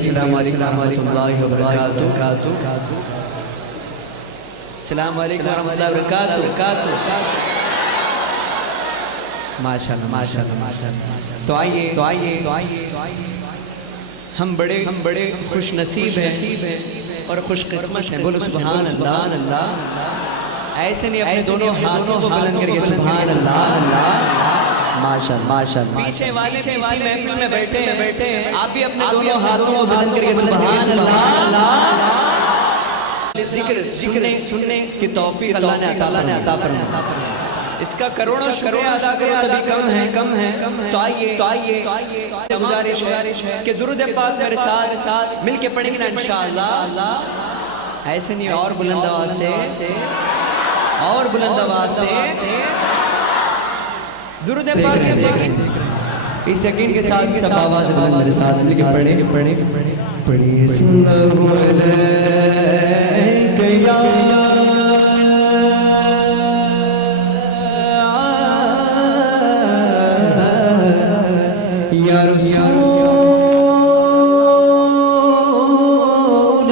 अस्सलाम वालेकुम रहमतुल्लाहि व बरकातुहू। अस्सलाम वालेकुम रहमतुल्लाहि व बरकातुहू। माशाअल्लाह माशाअल्लाह माशाअल्लाह। तो आइए हम बड़े खुश नसीब हैं और खुशकिस्मत हैं। बोलो सुभान अल्लाह अल्लाह। ऐसे नहीं अपने दोनों हाथों को बुलंद करके सुभान अल्लाह अल्लाह। माशाअल्लाह। पीछे वाले इसी महफिल में बैठे हैं, आप भी अपने दोनों हाथों को बुलंद करके सुभान अल्लाह। जिक्र सुनने की तौफीक अल्लाह ने अता फरमाई। इसका करोड़ों शुक्रिया अदा करो तभी कम है। तो आइए गुजारिश है कि दुरूद पाक मेरे साथ मिलके पढ़ेंगे ना इंशाअल्लाह। ऐसे नहीं और बुलंद आवाज से दुरूद पाक इस यकीन के साथ सब आवाज बुलंद मेरे साथ मिलके पढ़िए सल्लल्लाहु अलैहि या रसूल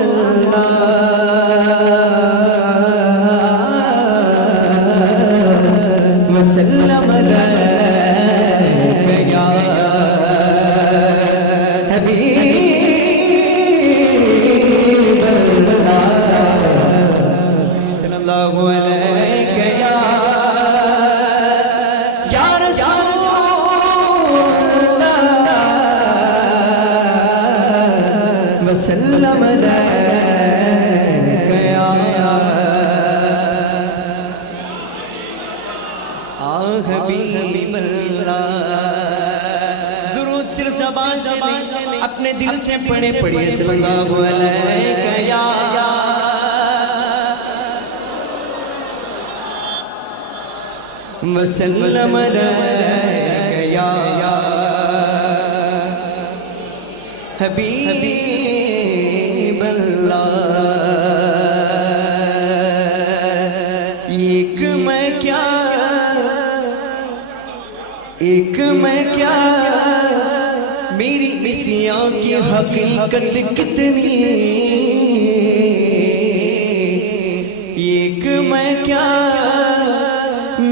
अल्लाह वसल्लम अलैका या हबीब अल्लाह सल्लल्लाहु अलैका या रसूल वसल्लम अलैका या हबीब अल्लाह। दुरूद सिर्फ ज़बान से नहीं अपने दिल से पढ़िए सल्लल्लाहु अलैका या वसल्लम अलैका या हबीब अल्लाह। एक मैं क्या मेरी इसियां की हकीकत कितनी। एक मैं क्या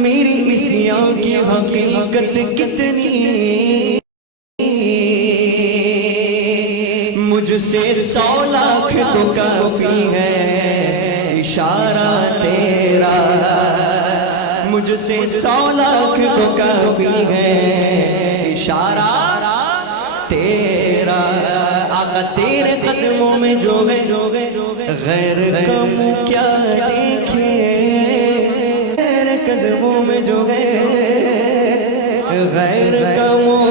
मेरी इसियां की हकीकत कितनी। मुझसे 100 लाख तो काफी है इशारा तेरा। मुझसे 100 लाख तो काफी है इशारा तेरा। आका तेरे कदमों में जो है गैर का मुँह क्या देखे। तेरे कदमों में जो है गैर का मुँह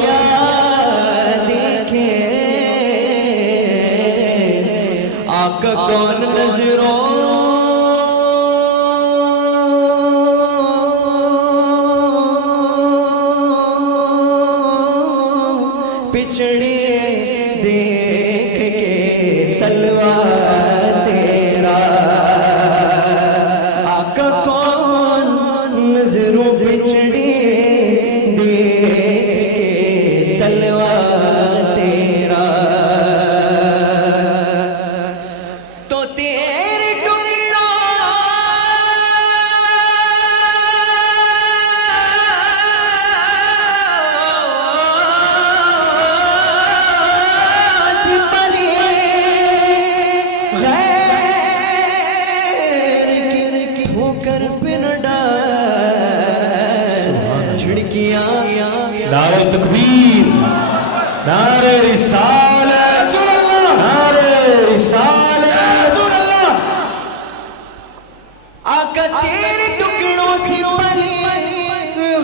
क्या देखे। आका कौन नजरों पिछड़े देख के तलवा तेरा। आका कौन नजरों पिछड़े देख के तलवा तेरा। तो तेरे टुकड़ा होकर बिन झिड़कियां नारे तकबीर नारे रिसालत नारे रिसालत। आका तेरे टुकड़ों से पली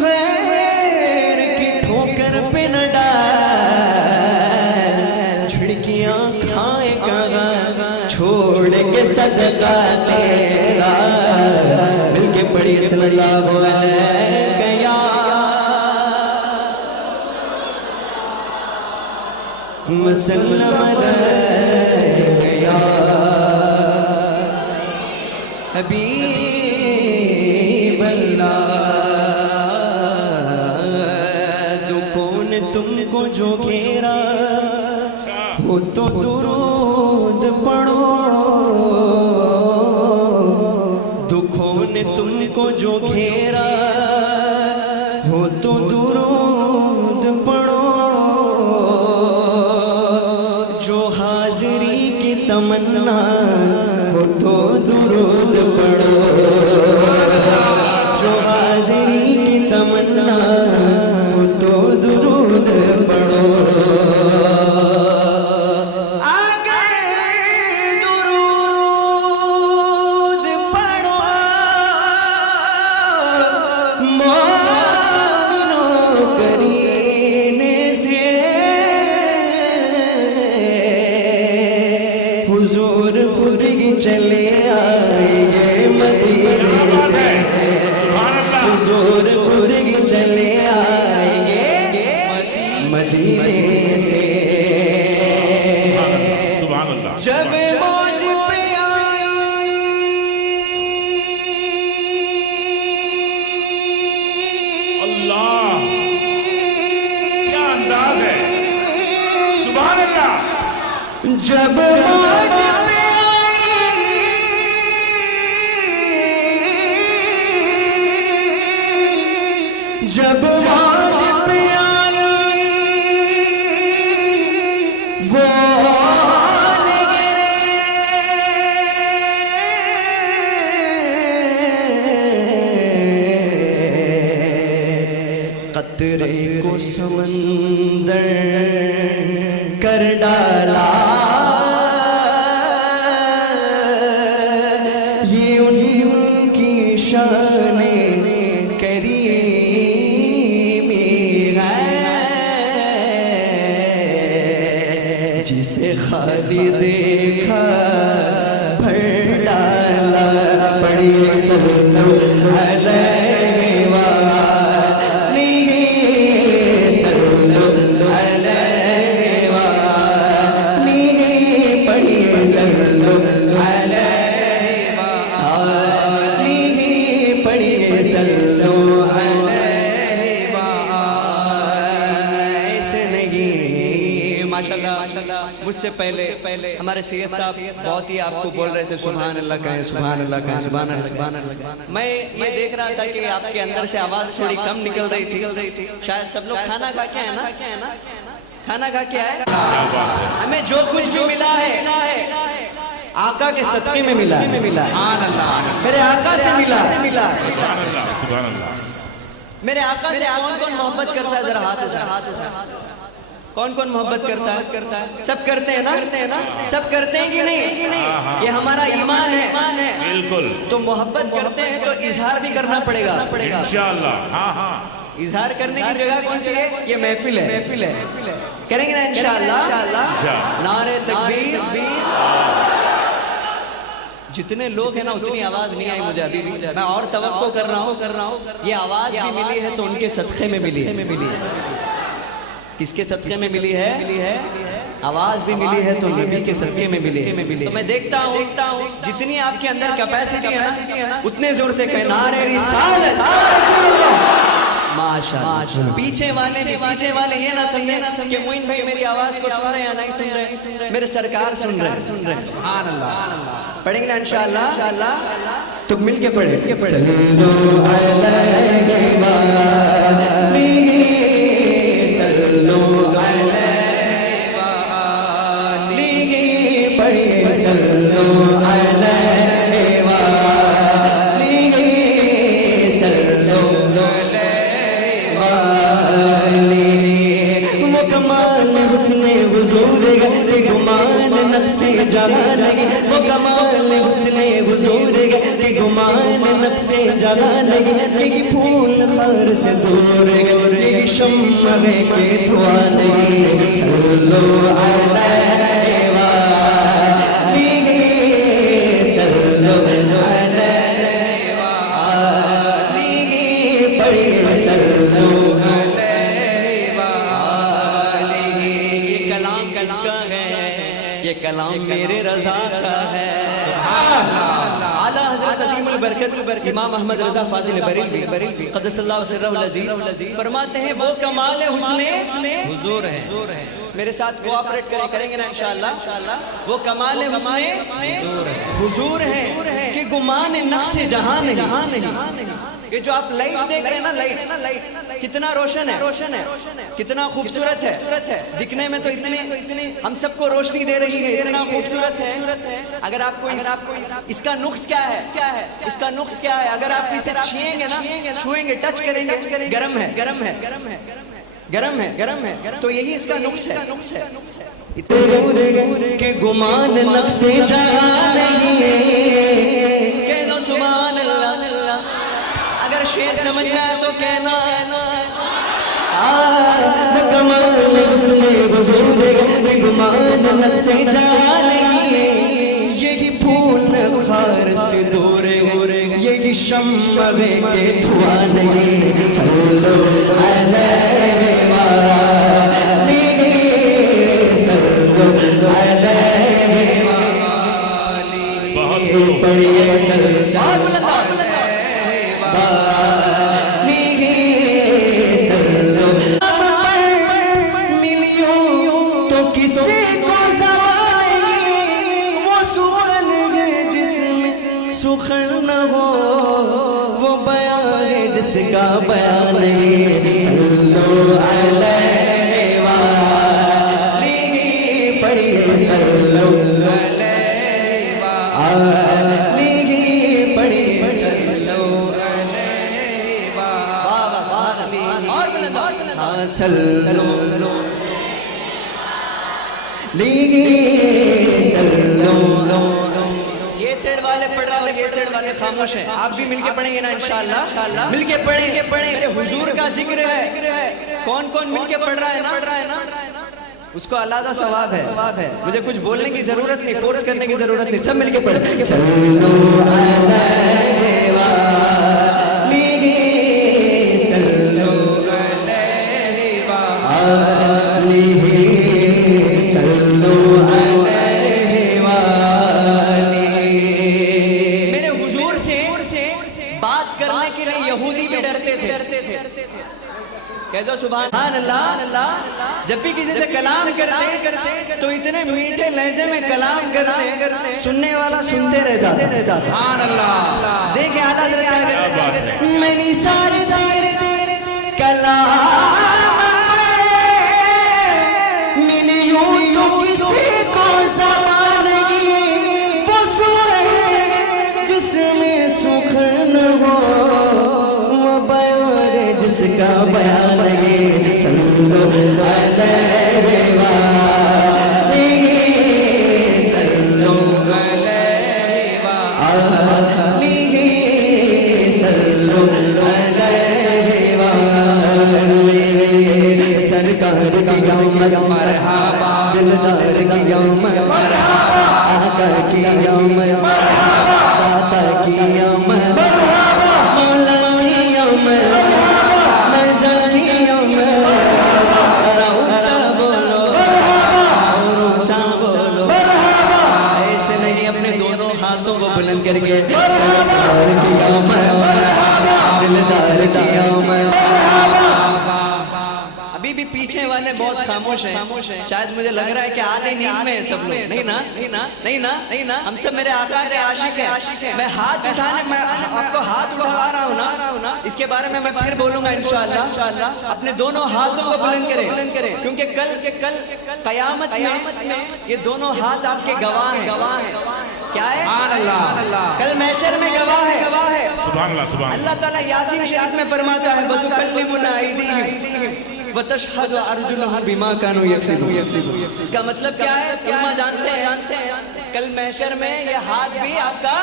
गैर की ठोकर पे न डाल। झिड़कियां खाएगा छोड़ के सदका तेरा। मिलके पढ़िए सल्लल्लाहु अलैका या वसल्लम अलैका या हबीब अल्लाह। दुखों ने तुमको जो घेरा हो तो दुरूद पढ़ो, दुखों ने तुमको जो घेरा हो तो दुरूद पढ़ो, जो हाजिरी की तमन्ना हो तो दुरूद पढ़ो, जो हाजिरी की तमन्ना हो तो दुरूद पढ़ो। हुजूर खुद ही चले आएंगे मदीने से, हुजूर खुद ही चले आएंगे मदीने से। जब मौज पे आई अल्लाह, क्या अंदाज है, सुभान अल्लाह। जब मौज पे आई, जब मौज पे आई वो गिरे, कतरे को समंदर कर डाला, ये उनकी शान करीमी है, जिसे खाली देखा भर डाला। पढ़िए सल्लल्लाहु अलैहि सल्लल्लाहु अलैहि पढ़िए सल्लल्लाहु अलैहि पढ़िए सल्लल्लाहु अलैहि। ऐसे नहीं, माशाल्लाह मुझसे पहले हमारे सैयद साहब बहुत ही आपको बोल रहे थे सुभान अल्लाह कहें, सुभान अल्लाह कहें, सुभान अल्लाह। मैं ये देख रहा था कि आपके अंदर से आवाज थोड़ी कम निकल रही थी, शायद सब लोग खाना खा के है ना, खाना खा के आए। हमें जो कुछ भी मिला है आका के सदके में मिला, मेरे आका से मिला। मेरे आका से कौन कौन मोहब्बत करता है, जरा हाथ उठा। कौन कौन मोहब्बत करता है? सब करते हैं ना, सब करते हैं कि नहीं? ये हमारा ईमान है। बिल्कुल। तो मोहब्बत करते हैं तो इजहार भी करना पड़ेगा इंशाअल्लाह। हाँ, इजहार करने की जगह कौन सी है? ये महफिल है, करेंगे ना इंशाअल्लाह। नारे तकबीर। जितने लोग हैं ना उतनी आवाज नहीं आई मुझे अभी भी, मैं और तवक्को कर रहा हूँ। ये आवाज भी मिली है तो उनके सदक़े में मिली है। किसके सदक़े में मिली है? आवाज भी मिली है तो नबी के सदक़े में मिली है। तो मैं देखता हूँ जितनी आपके अंदर कैपेसिटी है ना उतने जोर से कहें नारे रिसालत माशाअल्लाह। पीछे वाले ये ना समझे कि मोइन भाई मेरी आवाज को सुन रहे हैं या नहीं सुन रहे, मेरे सरकार सुन रहे हैं। सुभान अल्लाह। पढ़ेंगे ना इंशाअल्लाह, तो मिल के पढ़े। नक्शे जहां लगे वो कमाल हुस्ने हुजूर के गुमान नक्शे जहां लगे ये फूल खार से दूर ये शम्मा के धुआं लगे सल्लल्लाहु अलैहि सल्लल्लाहु अलैहि पढ़िए सल्लल्लाहु अलैहि। ये कलाम किसका है? ये कलाम मेरे रज़ा का है। आला हज़रत अज़ीमुल बरकत इमाम अहमद रज़ा फाज़िल बरेलवी क़द्दसल्लाहु सिर्रहुल अज़ीज़ फरमाते हैं वो कमाल हुस्ने हुज़ूर है मेरे साथ कोऑपरेट करेंगे ना इंशाअल्लाह। वो कमाल हुस्ने हुजूर है कि गुमान नक्शे जहां नहीं। ये जो आप लाइट देख रहे हैं ना, लाइट कितना रोशन है, कितना खूबसूरत है। दिखने में तो इतने हम सबको रोशनी दे रही है, इतना खूबसूरत है। अगर आपको इसका नुक्स क्या है, इसका नुक्स क्या है? अगर आप इसे छुएंगे ना, छुएंगे, टच करेंगे, गरम है, तो यही इसका नुक्स है। के गुमान नक्शे जहां नहीं है, कह दो सुभान अल्लाह। अगर शेर समझ में आए तो कहना गुमान नक्शे जहां नहीं है। यही फूल खार से दूर, यही शम्मा के धुआं नहीं। चलो सुखन न हो वो बयान है जिसका बयान नहीं। सल्लो अलैहि वालिही पढ़िए, सल्लो अलैहि वालिही पढ़िए, सल्लो अलैहि वालिही। और बुलंद सल्लो सल्लो। ये सेड वाले पढ़ रहा और ये सेड वाले खामोश हैं। आप भी मिलके पढ़ेंगे ना इंशाअल्लाह, मिलके पढ़ेंगे। मेरे हुजूर का जिक्र है, कौन कौन मिलके पढ़ रहा है ना, उसको अलग सवाब है। मुझे कुछ बोलने की जरूरत नहीं, फोर्स करने की जरूरत नहीं, सब मिलके पढ़। सल्लो अलैहि वालिही, सल्लो अलैहि वालिही, सल्लो अलैहि वालिही। मेरे हुजूर से बात करने के लिए यहूदी भी डरते थे। कह दो सुभान अल्लाह। जब भी किसी से कलाम करते तो इतने मीठे लहजे में कलाम करते, सुनने वाला सुनते रह जाता। सुभान अल्लाह। देखे आला हज़रत क्या कहते, मैंने सारे तेरे कलाम मिली यूं तो किसी को ज़बान की वो सुने जिसमें सुख न हो, वो बयान जिसका बयान है। सल्लो अलैहि वालिही, सल्लो अलैहि वालिही, सल्लो अलैहि वालिही। सरकार की आमद मरहबा, दिलदार की आमद मरहबा, आका की आमद मरहबा, दाता की आमद मरहबा, मौला की आमद बुलंद करके दिलदार किया मैं। अभी भी पीछे वाले बहुत खामोश हैं, शायद मुझे लग रहा है कि आधे नींद में सब लोग। नहीं ना, हम सब मेरे आका के आशिक हैं। मैं हाथ उठाने, मैं आपको हाथ उठा रहा हूँ ना, इसके बारे में मैं फिर बोलूंगा इंशाअल्लाह। अपने दोनों हाथों को बुलंद करें, क्योंकि कल कयामत में ये दोनों हाथ आपके गवाह हैं। क्या है? कल महशर में गवाह है। अल्लाह ताला यासीन शरीफ में फरमाता है, वतुकल्लिमुना अयदीहिम व तशहदु अर्जुलुहुम बिमा कानू यक्सिबून। इसका मतलब क्या है? उम्मा जानते हैं कल महशर में ये हाथ भी आपका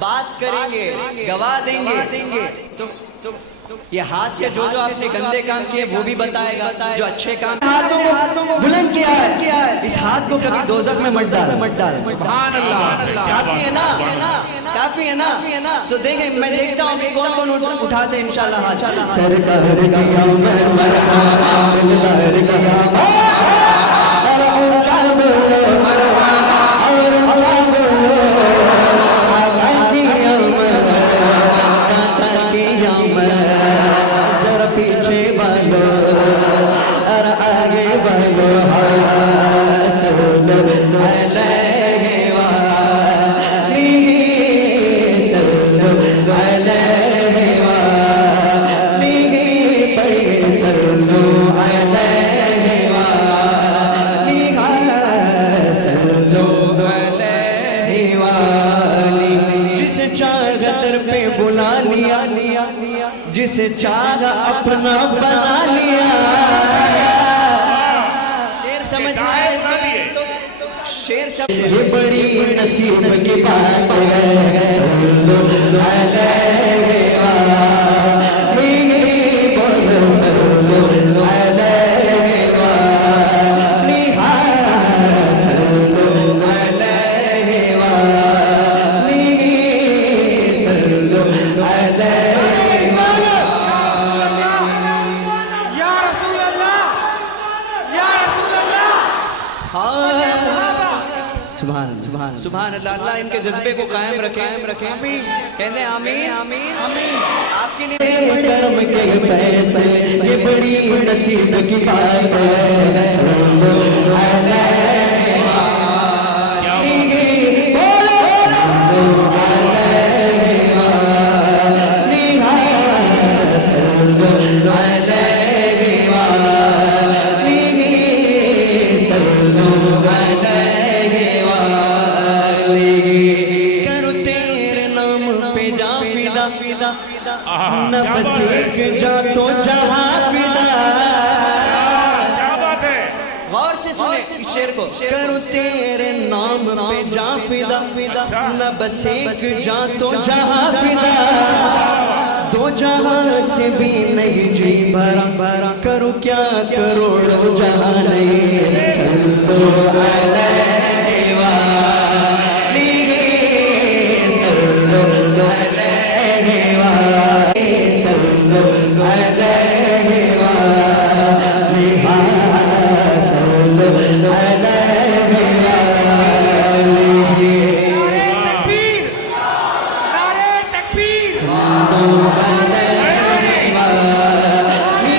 बात करेंगे, गवाह देंगे। तो ये हाथ से जो आपने गंदे काम किए वो भी बताएगा, जो अच्छे काम। हाथों को बुलंद किया है, इस हाथ को कभी दोज़ख में मत डाल। सुभान अल्लाह। काफी है ना? तो देखें, मैं देखता हूँ कि कौन कौन उठाते हैं इंशाअल्लाह हाथ। सरकार की आमद मरहबा, दिलदार की आमद और ऊंचा बोलो मरहबा, और ऊंचा बोलो आका की आमद, दाता की आमद। जरा पीछे बढ़ो और आगे बढ़ो। अलैहि वालिहि सल्लु अलैहि वालिहि पढ़िए सल्लु अलैहि वालिहि सल्लु अलैहि वालिहि। जिसे चाहा दर पे बुला लिया, जिसे चाहा अपना बना लिया। शेर समझ में आए तो शेर समझ। ये बड़ी नसीब की बात है। सल्लु अलैहि वालिहि बोलो सल्लु अलैहि वालिहि सल्लु अलैहि वालिहि सल्लु अलैहि या रसूल अल्लाह, या रसूल अल्लाह। सुभान अल्लाह। अल्लाह इनके जज्बे को कायम रखे, कहते आमीन आमीन आमीन। आपके लिए कर्म के फैसले ये बड़ी नसीब की बात है। सल्लु अलैहि वालिहि बोलो सल्लु अलैहि वालिहि सल्लु अलैहि वालिहि सल्लु अलैहि वालिहि। करो तेरे नाम पे जा फिदा, न बस एक जा तो जहां फिदा। क्या बात है। गौर से सुने इस शेर को। करो तेरे नाम पे जा फिदा, न बस एक जा तो जहां फिदा। दो जहां से भी नहीं जी भरा, करो क्या करोड़ों जहां नहीं। सल्लु अलैहि वालिहि सल्लु अलैहि वालिहि सल्लु अलैहि वालिहि सल्लु अलैहि वालिहि। नारे तकबीर, सल्लु अलैहि वालिहि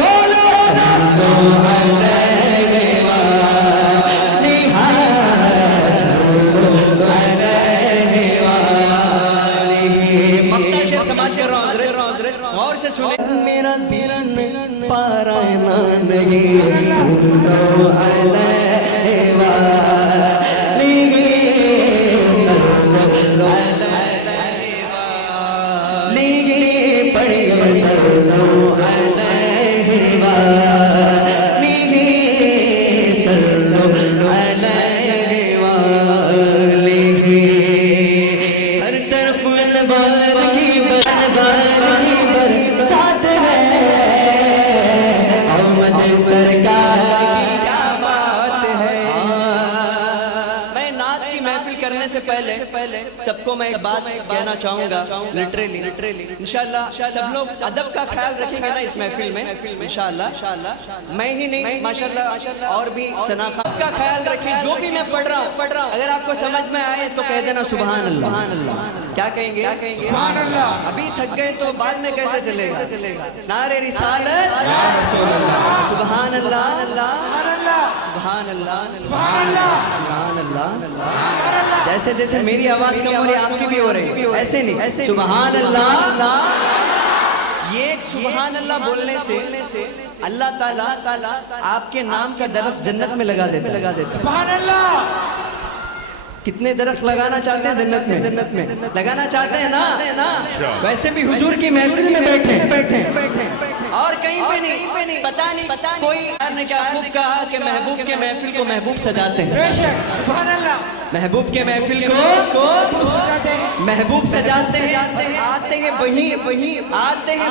बोलो सल्लु अलैहि वालिहि सल्लु अलैहि वालिहि। मक्ता शेर समाज कर रहा हूं हज़रत, गौर से सुने। मेरा दिल पारायना नहीं। सल्लु अलैहि वालिहि सल्लु अलैहि वालिहि पढ़िए सल्लु अलैहि वालिहि सल्लु अलैहि वालिहि। हर तरफ अनवार की बरसात है। अहमद सरकार की क्या बात है। मैं नात की महफिल करने से पहले सबको मैं एक बात कहना चाहूंगा। लिटरली इंशाल्लाह सब लोग अदब का ख्याल रखेंगे ना इस महफिल में इंशाल्लाह। मैं ही नहीं माशाल्लाह और भी सनाखा का ख्याल रखिए। जो भी मैं पढ़ रहा हूँ अगर आपको समझ में आए तो कह देना सुभान अल्लाह। क्या कहेंगे? सुभान अल्लाह। अभी थक गए तो बाद में कैसे चलेगा? नारे रिसालत सुभान अल्लाह सुभान अल्लाह सुभान अल्लाह। जैसे जैसे मेरी आवाज कम हो रही है आपकी भी हो रही है, ऐसे नहीं सुभान अल्लाह। ये एक सुभान अल्लाह बोलने से अल्लाह ताला आपके नाम का दरख्त जन्नत में लगा देता। सुभान अल्लाह। कितने दरख्त लगाना चाहते हैं जन्नत में? लगाना चाहते हैं ना? वैसे भी हुजूर की महफिल में बैठे और कहीं पे नहीं। पता नहीं कोई ने क्या खूब कहा कि महबूब के महफिल को महबूब सजाते हैं। बेशक सुभान अल्लाह। महबूब के महफिल को महबूब सजाते हैं। आते हैं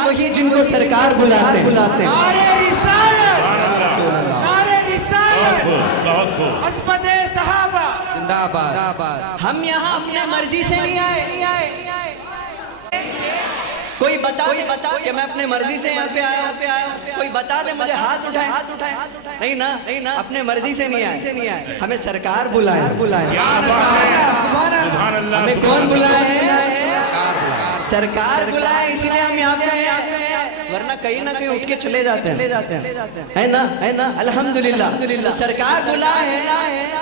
वही जिनको सरकार बुलाते हैं। नारे रिसालत, नारे रिसालत, बहुत खूब। अज़मत सहाबा जिंदाबाद। हम यहाँ अपने मर्जी से नहीं आए। कोई बता दे कि मैं अपने मर्जी से यहाँ पे आया। कोई बता दे मुझे हाथ उठाए। नहीं ना अपने मर्जी से नहीं आए। हमें सरकार बुलाए। सुभान अल्लाह। हमें कौन बुलाए? सरकार बुलाए, इसलिए हम यहाँ पे आए। वरना कहीं ना कहीं उठ के चले जाते हैं, है ना। अल्हम्दुलिल्लाह तो सरकार बुला है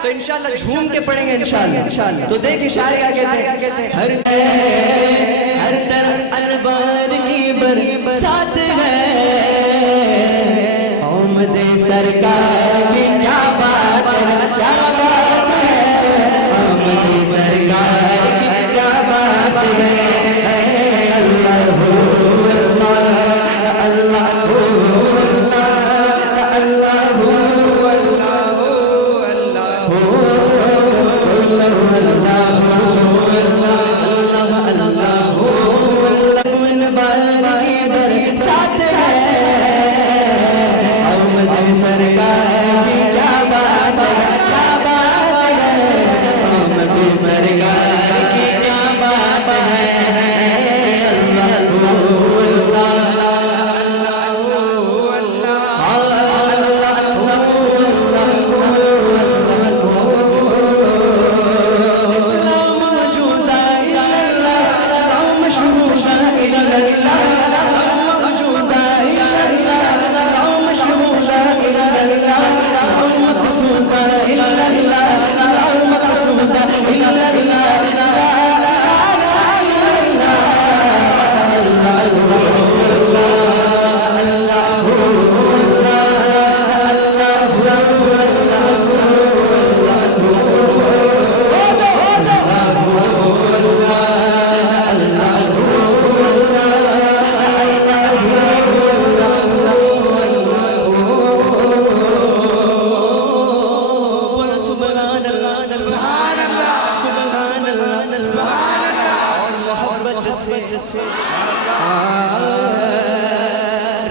तो इंशाल्लाह झूम के पढ़ेंगे इंशाल्लाह। तो देख इशारे आगे हर तरफ अनवार की बरसात है, आमद सरकार की क्या बात है, क्या बात है, आमद सरकार की क्या बात है। अल्लाह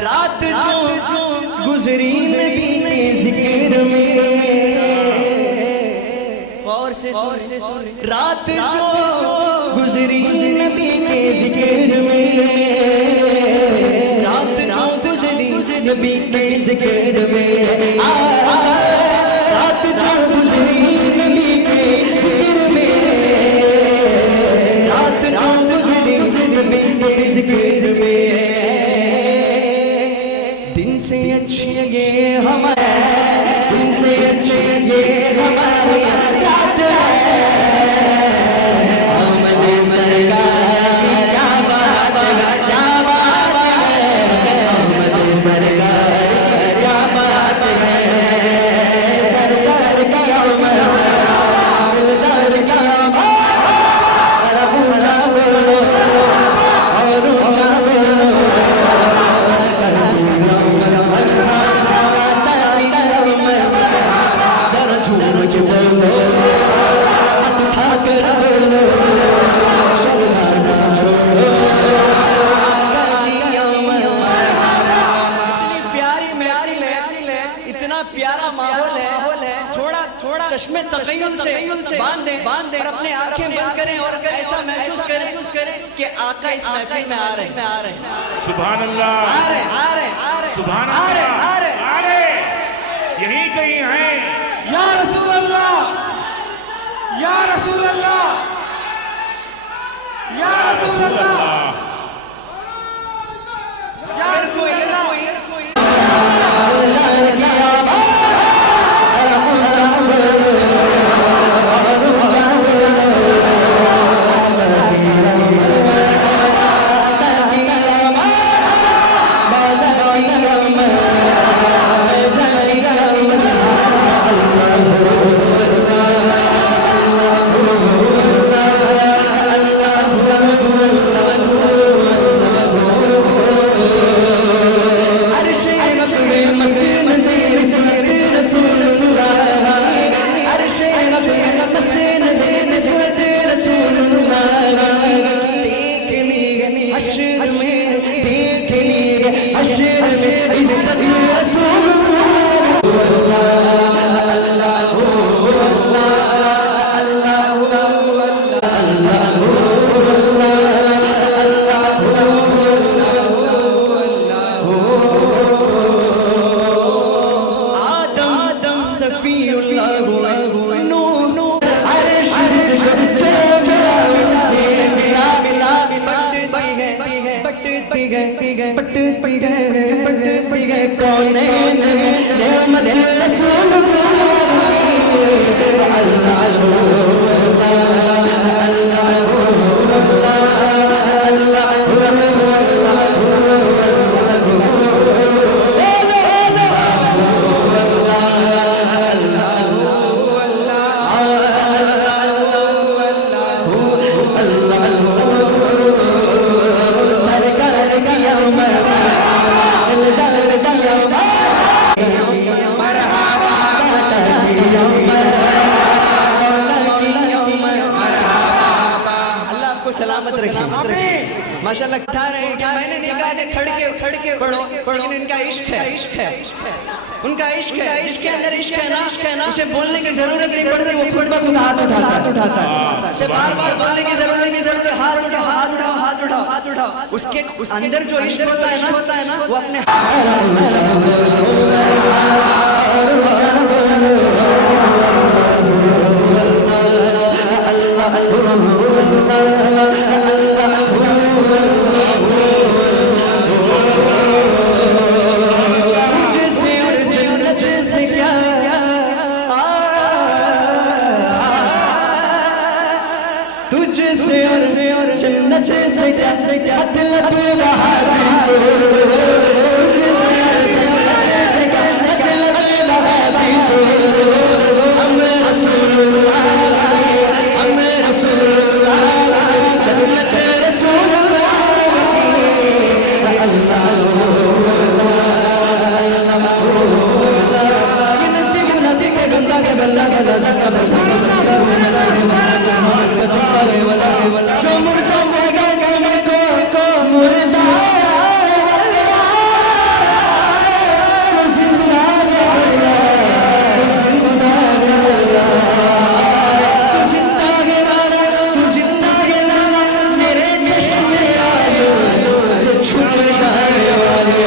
रात जो गुजरी नबी के जिक्र में, और से रात जो गुजरी नबी के जिक्र में, रात जो गुजरी नबी के जिक्र में, रात जो गुजरी नबी के जिक्र में, रात जो गुजरी नबी के जिक्र में, दिन से अच्छी ये हमारे, दिन से अच्छी ये हमारी रात है, आमद सरकार की क्या बात है, क्या बात है, आमद सरकार की क्या बात है, सरकार की आमद, दिलदार की आमद, और ऊंचा बोलो और ऊंचा बोलो, चश्मे तक़य्युन से बांध दें और अपने आंखें बंद करें और ऐसा महसूस करें कि आका इस महफिल में आ रहे हैं। सुभान अल्लाह, आ रहे सुभान अल्लाह, आ रहे यही कहीं हैं। या रसूल अल्लाह, या रसूल अल्लाह, या रसूल अल्लाह, या रसूल अल्लाह। पटती है कौनैन में नेमत रसूल सलामत रखे माशाल्लाह। था रहे कि मैंने नहीं कहा कि खड़ के पढ़ो, लेकिन इनका इश्क है, उनका इश्क है, जिसके अंदर इश्क है ना उसे बोलने की जरूरत नहीं पड़ती, वो खुद ब खुद हाथ उठाता है, उसे बार बार बोलने की जरूरत नहीं पड़ती, हाथ उठाओ। उसके अंदर जो इश्क होता है ना वो अपने तुझसे और जन्नत से क्या मतलब रहा तुझसे और जन्नत से क्या मतलब रहा हम रसूलुल्लाह जन्नत रसूलुल्लाह ये नजदीक नदी के गंगा के बल्ला का नजर का बल्ला जो मुर्दा को मुर्दा मेरे चश्मे आयो छुप जाने वाले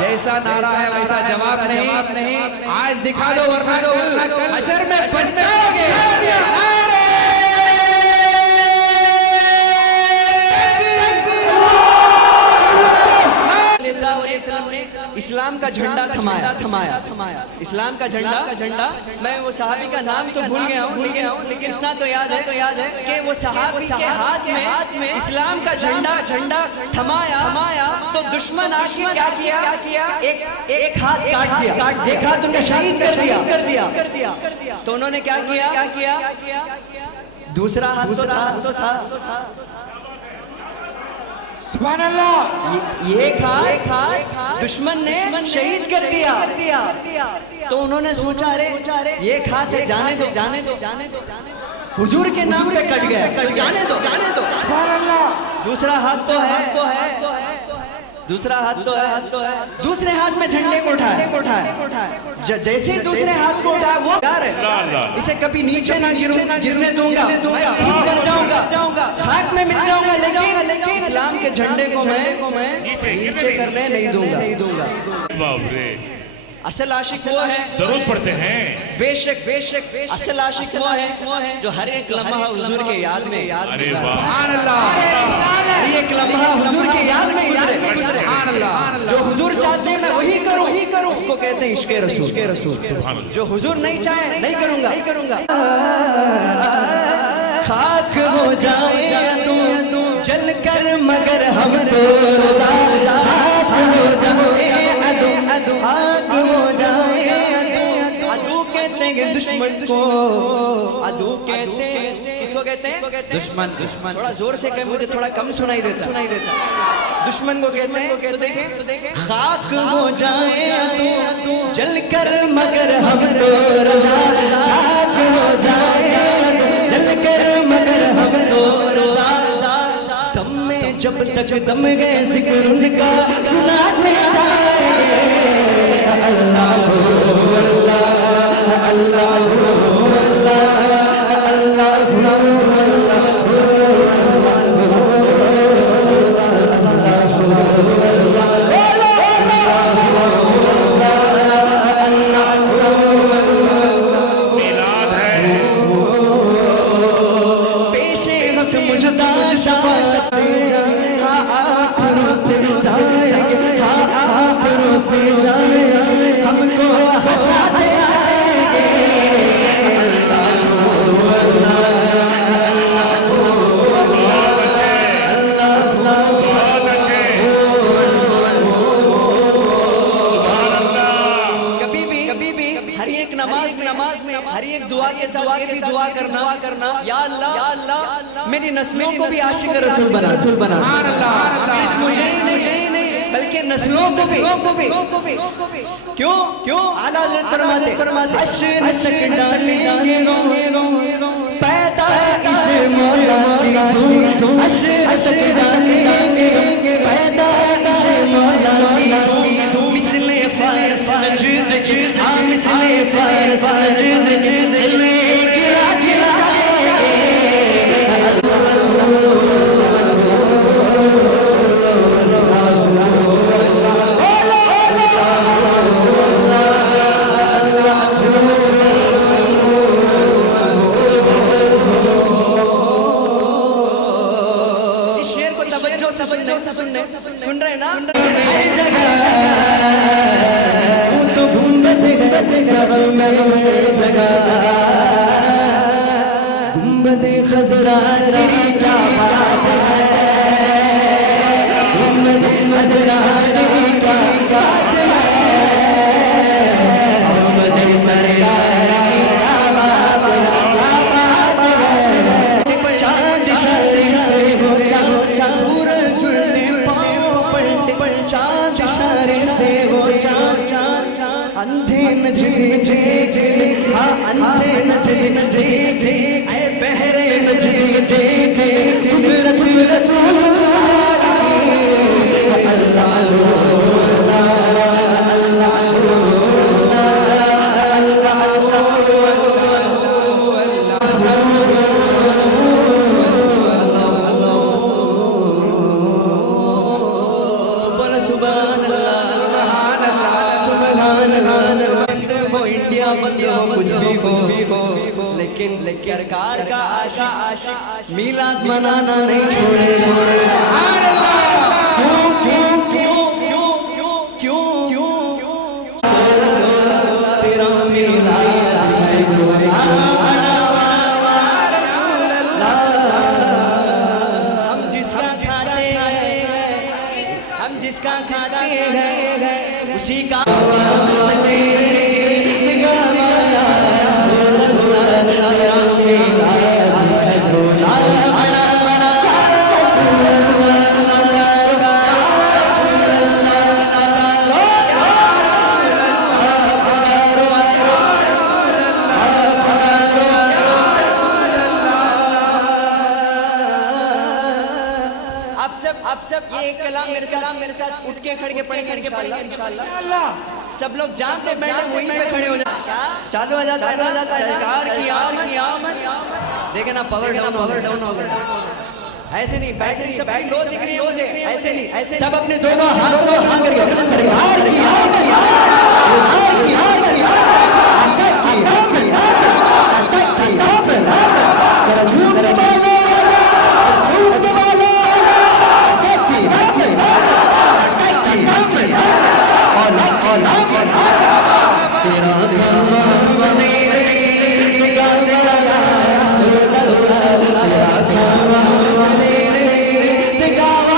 जैसा नारा है वैसा जवाब नहीं, आज दिखा दो वरना कल हशर में पछताओगे। इस्लाम का झंडा थमाया इस्लाम का झंडा। मैं वो सहाबी का नाम तो भूल गया हूँ, लेकिन इतना तो याद है कि वो सहाबी के हाथ में इस्लाम का झंडा थमाया तो दुश्मन आके क्या किया, एक हाथ काट दिया, एक हाथ उनका शहीद कर दिया। तो उन्होंने क्या किया, दूसरा हाथ तो था सुभान अल्लाह, ये खाट दुश्मन ने शहीद कर दिया। तो उन्होंने सोचा अरे ये खाट है, जाने दो हुजूर के नाम पे कट गया, जाने दो। सुभान अल्लाह। दूसरा हाथ तो है, दूसरे हाथ में झंडे को उठाया। जैसे ही दूसरे हाथ को उठाया वो इसे कभी नीचे ना गिरने दूंगा, मैं खुद कर जाऊंगा, खाक में मिल जाऊंगा, लेकिन इस्लाम के झंडे को मैं नीचे करने नहीं दूंगा। बाप रे, असल आशिक वो है, दरूद पढ़ते हैं। बेशक बेशक असल आशिक वो है जो हर एक लम्हा हुजूर के याद में अरे वाह सुभान अल्लाह, हर एक लम्हा हुजूर के याद में गुजरे। सुभान अल्लाह। जो हुजूर चाहते हैं मैं वही करूं उसको कहते हैं इश्क़े रसूल। जो हुजूर नहीं चाहे नहीं करूंगा। खाक हो जाए तू जल कर मगर हम तो खाक हो जाए अदू खाक हो जाए अदू कहते हैं दुश्मन को, अदू कहते हैं किसको कहते हैं? दुश्मन। थोड़ा जोर से कहे, मुझे थोड़ा कम सुनाई देता। दुश्मन को कहते हैं, तो देखें खाक हो जाए तू जल कर मगर हम तो रजा, खाक हो जाए जल कर मगर हम तो रजा। दम में जब तक दम गए जिक्र उनका सुनाते जाएंगे। अल्लाह अल्लाह अल्लाह हमको हंसाते जाएंगे। कभी भी हर एक नमाज में हर एक दुआ के साथ ये भी दुआ करना या अल्लाह मेरी नस्लों को भी आशिक रसूल बना। सिर्फ मुझे ही नहीं बल्कि नस्लों को भी। क्यों आला हज़रत फरमाते अशर तक डालेंगे पैदा इस मौला की तू, अशर तक डालेंगे पैदा इस मौला की तू। मिसले फारस नजद मिसले फारस नजद दिल गिरा जाएंगे। इस शेर को तवज्जो से सुन रहे ना? हर जगह वो तो घूमत जब मैं जगह गुंबद खजरा तेरी क्या बात है, गुंबद खजरा तेरी क्या बात है, गुंबद सरकार की क्या बात है। चांद इशारे हो सूरज उड़ने पाँव पलटे, चांद इशारे से हो अंधे नजदे देखे, हाँ अंधे नजदे देखे, ऐ बहरे नजदे देखे कुदरत रसूल कुछ भी हो लेकिन सरकार का आशिक मिलाद मनाना नहीं छोड़ेगा। क्यों तेरा मिलाद है हम जिसका खाते हैं उसी का आप सब ये एक कलाम मेरे साथ उठ के खड़े पढ़ेंगे इंशाअल्लाह। सब लोग जहाँ पे बैठे वहीं पे खड़े हो जाए। चालू हो जाता है सरकार की आमद। देखे ना पावर डाउन हो गया। ऐसे नहीं बैटरी सबकी लो दिख रही है मुझे, ऐसे नहीं, सब अपने दोनों हाथों थाम करके सरकार की आमद। नाम तेरा काम मेरे दिखावा या रसूल अल्लाह तेरा काम मेरे दिखावा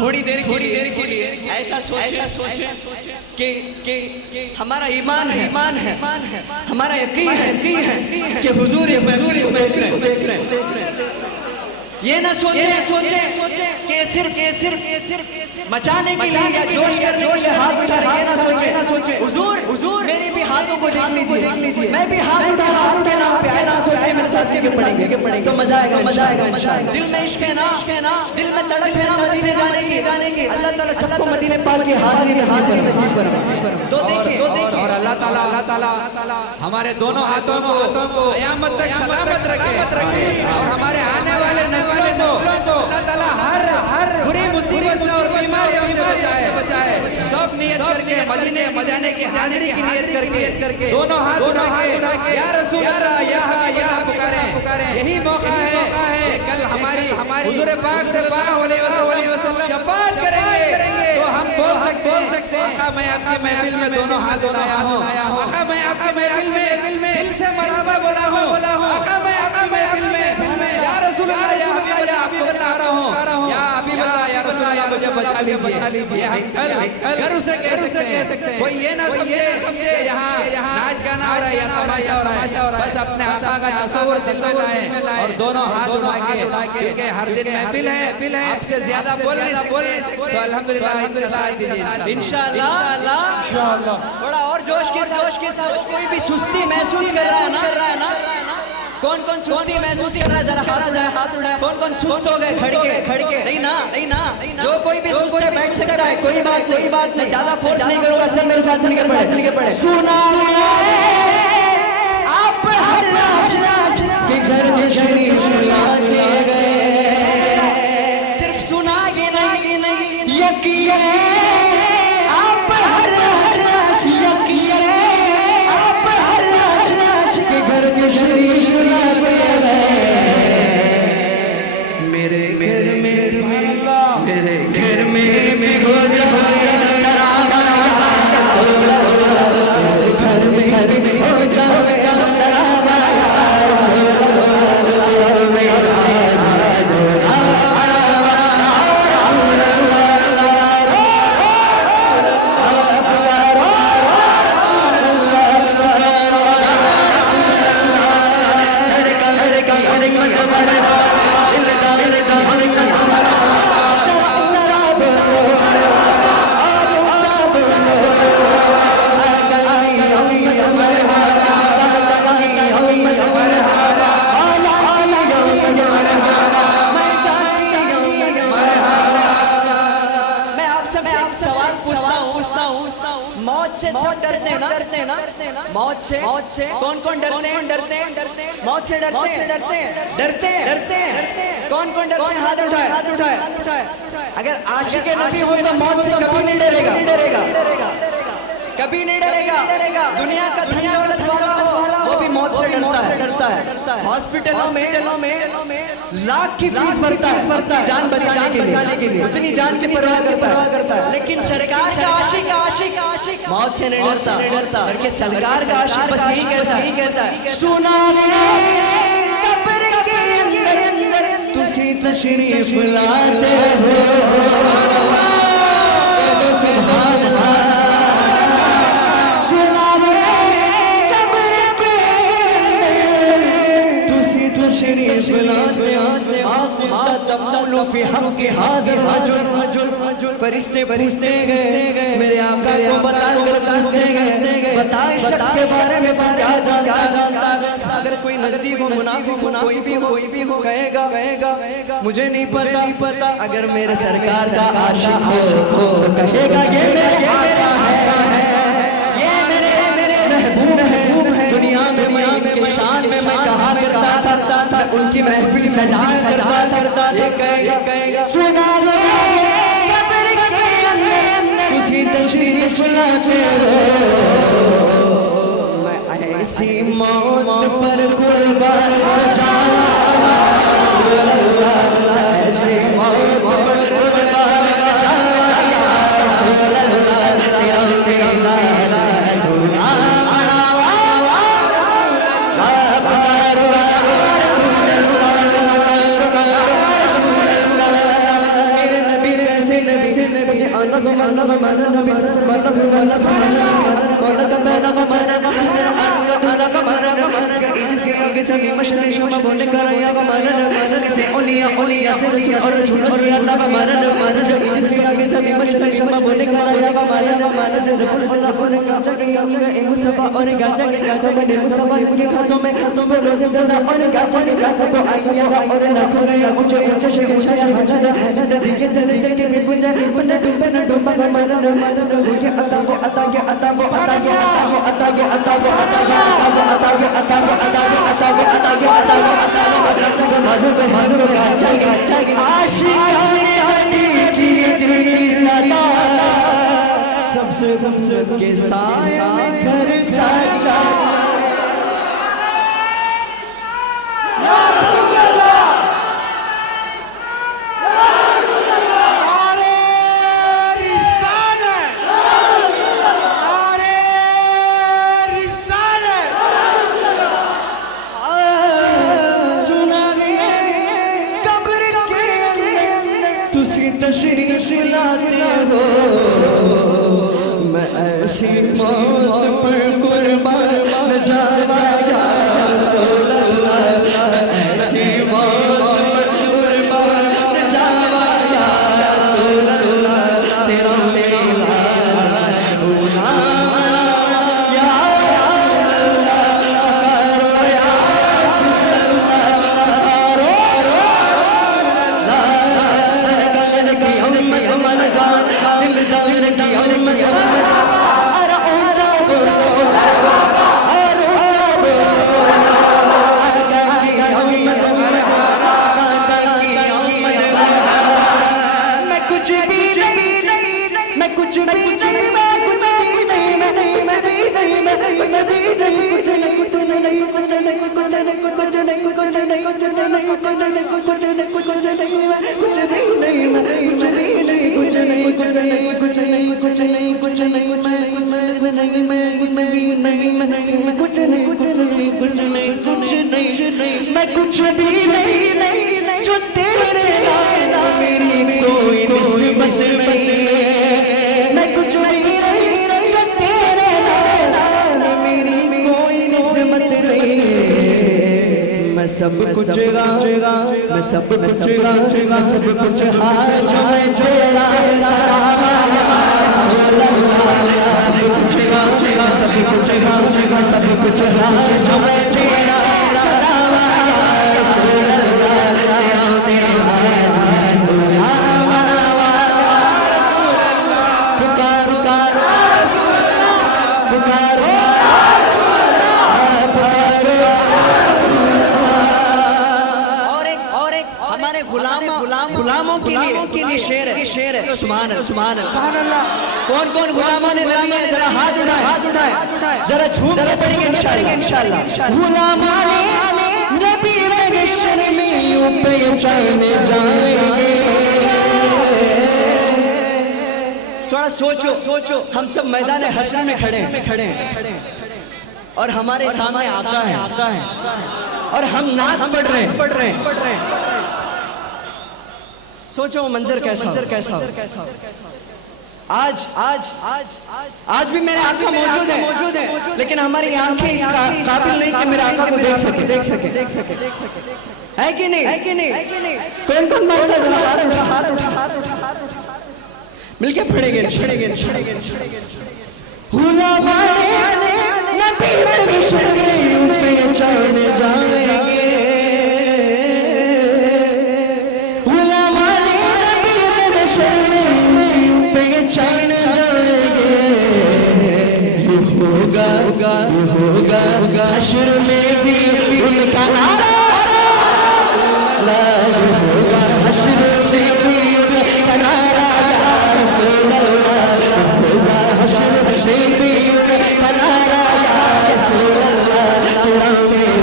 थोड़ी देर के लिए ऐसा सोचे कि हमारा ईमान है हमारा यकीन है कि हुजूर महफिल देख रहे हैं। ये ना सोचे कि सिर्फ मचाने के लिए या जोश करने के लिए हाथ उठा रहे, ये ना सोचे हुजूर मेरी भी हाथों को देख लीजिए, मैं भी हाथ उठा रहा हूं आपके नाम पे। ऐसा सोचे मेरे साथ के पढ़ेंगे तो मजा आएगा इंशाअल्लाह। दिल में इश्क है ना, दिल में तड़प है ना मदीने जाने की। अल्लाह ताला सबको मदीने पाक के हाथ में नसीब फरमाए। तो देखिए और अल्लाह ताला हमारे दोनों हाथों को क़यामत तक सलामत रखे और हमारे आने वाले नस्लों को अल्लाह ताला हर बुरी मुसीबत से और बीमारियों से बचाए। सब नियत करके मदीने मजाने की हाजिरी की नियत करके दोनों हाथ उठा के या रसूल अल्लाह या हबीब अल्लाह पुकारे। यही मौका है कि कल हमारी हुजूर पाक सल्लल्लाहु अलैहि वसल्लम शफाअत करेंगे तो हम बोल सकते हैं आका मैं आपकी महफिल में दोनों हाथ उठाया हूँ, आका मैं आपकी महफिल में दिल से मरहबा बोला हूँ, आका मैं आपकी महफिल में या रसूल अल्लाह या हबीब अल्लाह आपको बता रहा हूँ, या हबीब अल्लाह या रसूल अल्लाह मुझे बचा लीजिए। हम कल घर उसे कह सकते हैं। कोई ये ना समझे कि यहाँ नाच गाना हो रहा है या तमाशा हो रहा है। बस अपने आका का तस्वीर दिल में लाए और दोनों हाथ उठा के, क्योंकि हर दिन महफिल है, आपसे ज्यादा बोल नहीं सकते तो अल्हम्दुलिल्लाह इनके साथ दीजिए इंशाअल्लाह। थोड़ा और जोश के साथ कोई भी सुस्ती महसूस कर रहा है ना, कौन सुस्ती महसूस कर रहा है जरा हाथ उठाए। कौन सुस्त हो गए खड़के? नहीं ना, जो कोई भी सुस्त है बैठ सकता है, कोई बात नहीं, ज्यादा फोर्स नहीं करूंगा, सब मेरे साथ मिलकर पढ़े। सुना आप हर राज के घर में शरीफ लाके गए, सिर्फ सुना ये नहीं यकीन आप हर राज यकीन आप हर राज के घर में शरीफ लाके गए। मेरे घर में तेरे घर में हो जाए चराग घर में हो जाए चराग मौत से कौन डरते हैं? मौत से डरते हैं। कौन डरते हैं? हाथ उठाए। अगर आशिक नबी हो तो मौत से कभी नहीं डरेगा, कभी नहीं डरेगा। दुनिया का धन दौलत वाला हो वो भी मौत से डरता है। हॉस्पिटलों में लाख की फीस भरता है जान बचाने के लिए, उतनी जान की परवाह करता है। लेकिन सरकार का आशिक मौत से नहीं डरता, करके सरकार का आशिक बस यही कहता है सुना कब्र के अंदर तुसी तशरीफ लाते हो, सुभान अल्लाह। सुना कब्र के अंदर तुसी तशरीफ लाते हो, फरिश्ते गए मेरे आका को बता इस शख्स के बारे में क्या जानता। अगर कोई नजदीक हो मुनाफिक हो कोई भी हो कहेगा मुझे नहीं पता। अगर मेरे सरकार का आशिक हो कहेगा ये मेरे आका है, ये मेरे महबूब है। दुनिया में मैं इनके शान में मैं कहा करता था, उनकी महफिल सजाया करता। ये कहेगा सुना कब्र के अंदर उसी तशरीफ लाते हो, मैं ऐसी मौत पर कुर्बान जाऊं, ऐसी मौत पर कुर्बान जाऊं, तेरा सबसे के साया में घर जा तशरीफ लाते हो, मैं ऐसी मौत पर कुर्बान जावा या रसूल अल्लाह, ऐसी मौत पर कुर्बान जावा या रसूल अल्लाह, तेरा मेला होना या रसूल अल्लाह, या रसूल कुछ नहीं मैं कुछ भी नहीं जो तेरे नाल मेरी कोई निस्बत नहीं, मैं कुछ भी नहीं जो तेरे नाल मेरी कोई निस्बत नहीं, मैं सब कुछ गाऊंगा, मैं सब कुछ गाऊंगा, मैं सब कुछ हाथ में तेरा सलाम सब कुछ गाऊंगा, सब कुछ गाऊंगा, सब कुछ हाथ में तेरा सलाम पुकारो पुकारो हमारे गुलामों के लिए शेर है तो सुभान अल्लाह। कौन गुलामों ने नबी है, जरा हाथ उठाए, जरा झूम के पढ़ेंगे इंशाअल्लाह। गुलामों ने नबी के शर में यूं पहचाने जाएंगे। थोड़ा सोचो, हम सब मैदान हश्र में खड़े हैं और हमारे सामने आका है और हम नात पढ़ रहे हैं। सोचो मंजर कैसा हो। आज भी मेरे आका मौजूद है, लेकिन हमारी आंखें इस काबिल नहीं कि मेरे आका को देख सके। है कि नहीं? कौन मानता है? हाथ उठा मिलके पढ़ेंगे। गुलामों ने नबी के शर में यूं पहचाने जाएंगे। पहचान जाएंगे, ये होगा हश्र में भी उनका नारा, होगा हश्र में भी उनका नारा, होगा हश्र में भी उनका नारा, तेरा मेरा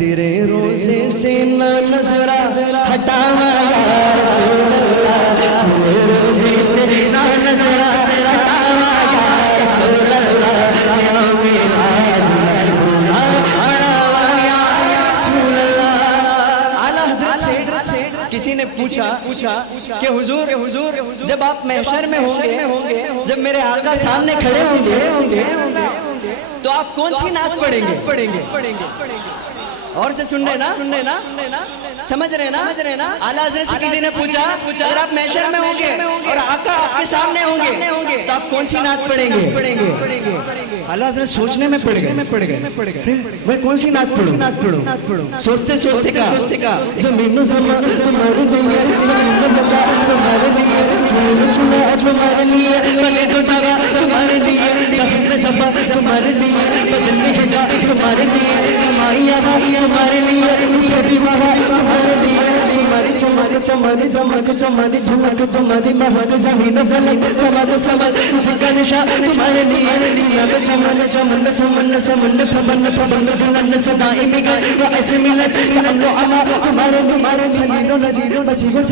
तेरे रोज़े से ना नजरा हटावा या रसूल अल्लाह, तेरे रोज़े से ना नजरा हटावा या रसूल अल्लाह, या मेरा हटावा या रसूल अल्लाह। आला हज़रत से किसी ने पूछा कि हुजूर जब आप महशर में होंगे, जब मेरे आका सामने खड़े होंगे तो आप कौन सी नात पढ़ेंगे? और से सुन रहे ना, समझ रहे ना? आला हज़रत से किसी ने पूछा अगर आप महशर में होंगे और आका आपके सामने होंगे तो आप कौन सी नात पढ़ेंगे? आला हज़रत सोचने में पड़ गए, मैं कौन सी नात पढ़ूं? सोचते का ज़मीन ज़मा तुम्हारे लिए, तुम्हारे लिए, चुना तुम्हारे लिए, बने तो जगह तुम्हारे लिए, दफन सबा तुम्हारे लिए, बदन में खिजा तुम्हारे लिए, हमारी तुम्हारे लिए, भी वहाँ तुम्हारे लिए, तुम्हारी धमक, तुम्हारी धमक, तुम्हारी महक, ज़मीन फलक तुम्हारे समर, इसका निशा तुम्हारे लिए, दुनिया में चमन समन फबन दुल्हन सदाई मिगन, वो ऐसे मिलत अमलो अमा तुम्हारे लिए, नजीरो मसीहो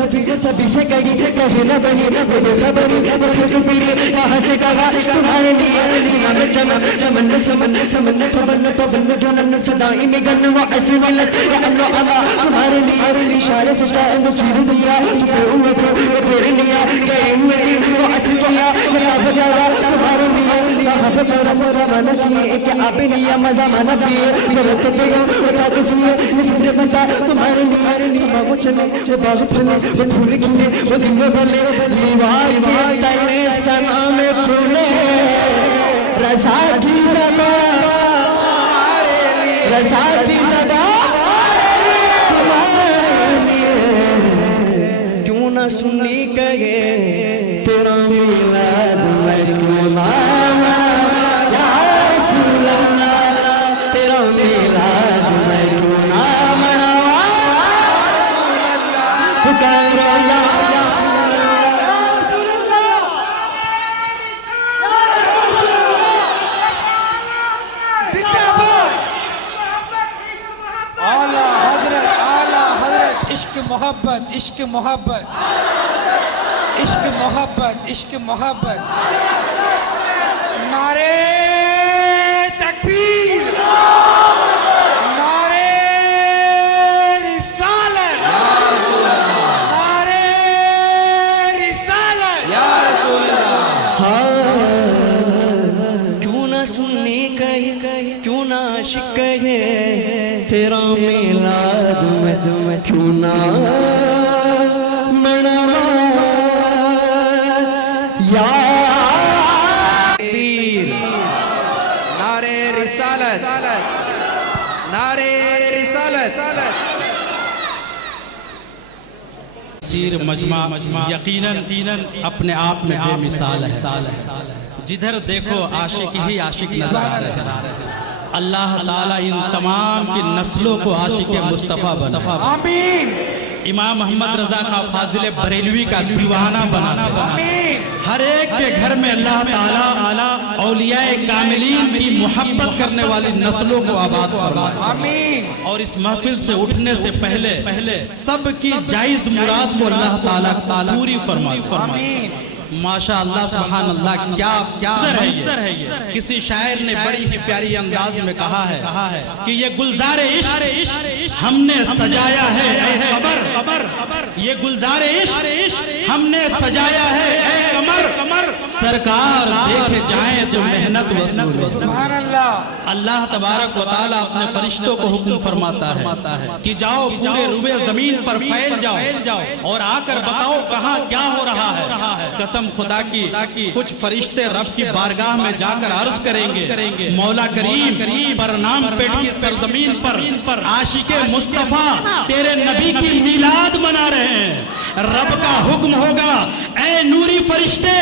सभी से कहे न बनी वो बेखबरी, वो खबरी कहाँ से कहा तुम्हारे लिए, दुनिया में चमन समन फबन दुल्हन सदाई मिगन, वो ऐसे मिलत अमलो अमा तुम्हारे लिए, इशारे से चाहे वो छीन दिया, छुपे हुए को लिया, गए हुए वो असली किया, तुम्हारे लिए यहाँ पे करम रवाना किए कि आप लिया मजा माना पिए जरूरत तो गया बचा के सुनिए निश्चित बचा तुम्हारे लिए वो चले वो बाग फले वो फूल खिले वो दिन में भले दीवार के तले सना में खुले रज़ा की ज़बा रज़ा की ज़बा क्यों ना सुननी कहे तेरा मिलाद मैं क्यों ना या रसूल अल्लाह तेरा मिलाद मैं क्यों ना मनावा पुकारो या रसूल अल्लाह जिंदाबाद आला हजरत इश्क मोहब्बत इश्क मोहब्बत इश्क मोहब्बत इश्क मोहब्बत नारे तकबीर नारे रिसालत नारे रिसालत या रसूल अल्लाह क्यों ना सुननी कहे क्यों ना आशिक कहे तेरा मिलाद मैं क्यों ना मनावा या तकबीर नारे रिसालत नारे रिसालत सीर मजमा यकीनन अपने आप में बेमिसाल है। जिधर देखो आशिक ही आशिक नजर आ रहे हैं। अल्लाह ताला इन तमाम की नस्लों को आशिक मुस्तफ़ा बना। आमीन। इमाम मोहम्मद रजा का फाजिल बरेलवी का दीवाना बना दे। आमीन। हर एक के घर में अल्लाह ताला औलियाए कामिलीन की मोहब्बत करने वाली नस्लों को आबाद फरमाए। आमीन। और इस महफिल से उठने से पहले सबकी जायज मुराद को अल्लाह ताला पूरी फरमाए। आमीन। माशा अल्लाह सुभान अल्लाह क्या मंजर है ये। किसी शायर ने बड़ी ही प्यारी अंदाज में कहा है कि ये गुलजार इश्क हमने सजाया है ऐ कमर, ये गुलजार इश्क हमने सजाया है ऐ कमर, सरकार देखे जाए तो मेहनत वसूल। सुभान अल्लाह। अल्लाह तबारक व तआला अपने फरिश्तों को हुक्म फरमाता है कि जाओ पूरे रुबे जमीन पर फैल जाओ और आकर बताओ कहाँ क्या हो रहा है। कसम खुदा की कुछ फरिश्ते रब की बारगाह में जाकर अर्ज करेंगे मौला करीम परनाम पेट की सरजमीन पर आशिके मुस्तफा तेरे नबी की मिलाद मना रहे हैं। रब का हुक्म होगा ऐ नूरी फरिश्ते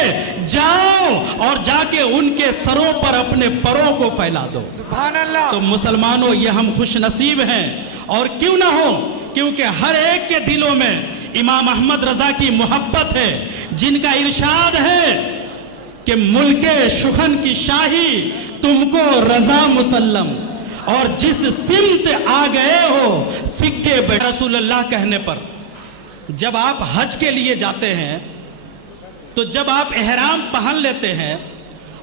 जाओ और जाके उनके सरों पर अपने परों को फैला दो। सुभान अल्लाह। तो मुसलमानों ये हम खुश नसीब हैं और क्यों ना हो, क्योंकि हर एक के दिलों में इमाम अहमद रजा की मोहब्बत है, जिनका इरशाद है कि मुल्के शुखन की शाही तुमको रजा मुसल्लम, और जिस सिमत आ गए हो सिक्के पे। रसूलुल्लाह कहने पर जब आप हज के लिए जाते हैं तो जब आप एहराम पहन लेते हैं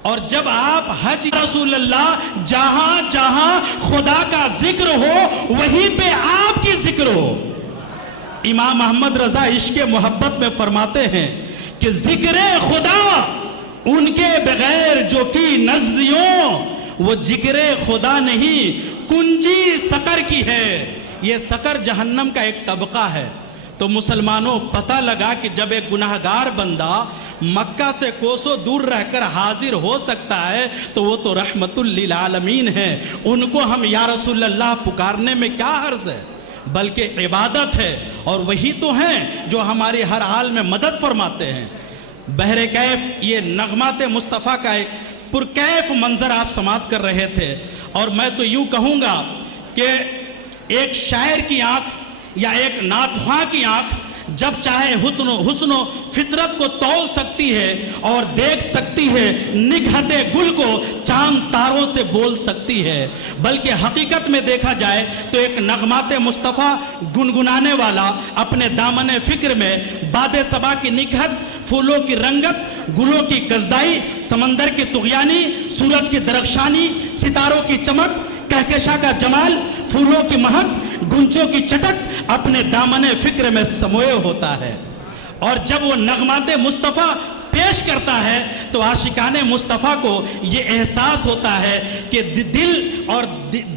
और जब आप हज रसूलुल्लाह जहां जहां खुदा का जिक्र हो वहीं पे आपकी जिक्र हो। इमाम अहमद रजा इश्क़ मोहब्बत में फरमाते हैं कि जिक्र खुदा उनके बगैर जो की नज़दियों वो जिक्र खुदा नहीं कुंजी सकर की है। ये सकर जहन्नम का एक तबका है। तो मुसलमानों पता लगा कि जब एक गुनाहगार बंदा मक्का से कोसों दूर रहकर हाजिर हो सकता है तो वो तो रहमतुल लिल आलमीन है। उनको हम या रसूलल्लाह पुकारने में क्या हर्ज है, बल्कि इबादत है। और वही तो हैं जो हमारे हर हाल में मदद फरमाते हैं। बहरे कैफ ये नगमाते मुस्तफ़ा का एक पुरकैफ मंजर आप समात कर रहे थे। और मैं तो यूँ कहूँगा कि एक शायर की आँख या एक नातख़्वां की आँख जब चाहे हुस्नो फितरत को तौल सकती है और देख सकती है निगहते गुल को चांद तारों से बोल सकती है। बल्कि हकीकत में देखा जाए तो एक नगमाते मुस्तफ़ा गुनगुनाने वाला अपने दामने फिक्र में बादे सबा की निगहत, फूलों की रंगत, गुलों की कज़दाई, समंदर की तुग़यानी, सूरज की दरख्शानी, सितारों की चमक, कहकशा का जमाल, फूलों की महक, गुंजों की चटक अपने दामने फिक्र में समोए होता है। और जब वो नगमाते मुस्तफ़ा पेश करता है तो आशिकाने मुस्तफ़ा को ये एहसास होता है कि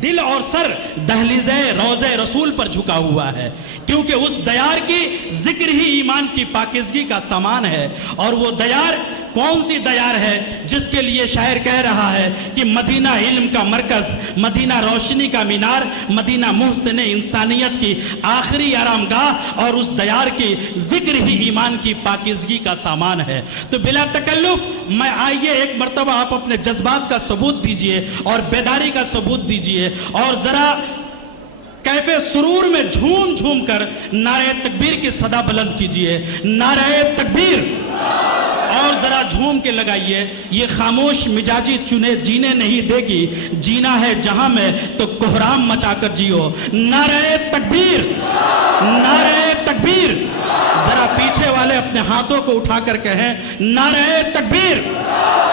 दिल और सर दहलीज़े रोज़े रसूल पर झुका हुआ है, क्योंकि उस दयार की जिक्र ही ईमान की पाकीज़गी का सामान है। और वो दयार कौन सी दयार है जिसके लिए शायर कह रहा है कि मदीना इल्म का मरकज़, मदीना रोशनी का मीनार, मदीना मुहसिन इंसानियत की आखिरी आरामगाह, और उस दयार की जिक्र ही ईमान की पाकीज़गी का सामान है। तो बिला तकल्लुफ़ मैं आइए एक मरतबा आप अपने जज्बात का सबूत दीजिए और बेदारी का सबूत दीजिए, और ज़रा कैफे सुरूर में झूम झूम कर नारे तकबीर की सदा बुलंद कीजिए, नारे तकबीर, और जरा झूम के लगाइए। ये खामोश मिजाजी चुने जीने नहीं देगी, जीना है जहां में तो कोहराम मचाकर जियो। नारे तकबीर, नारे तकबीर। जरा पीछे वाले अपने हाथों को उठाकर कहें नारे तकबीर,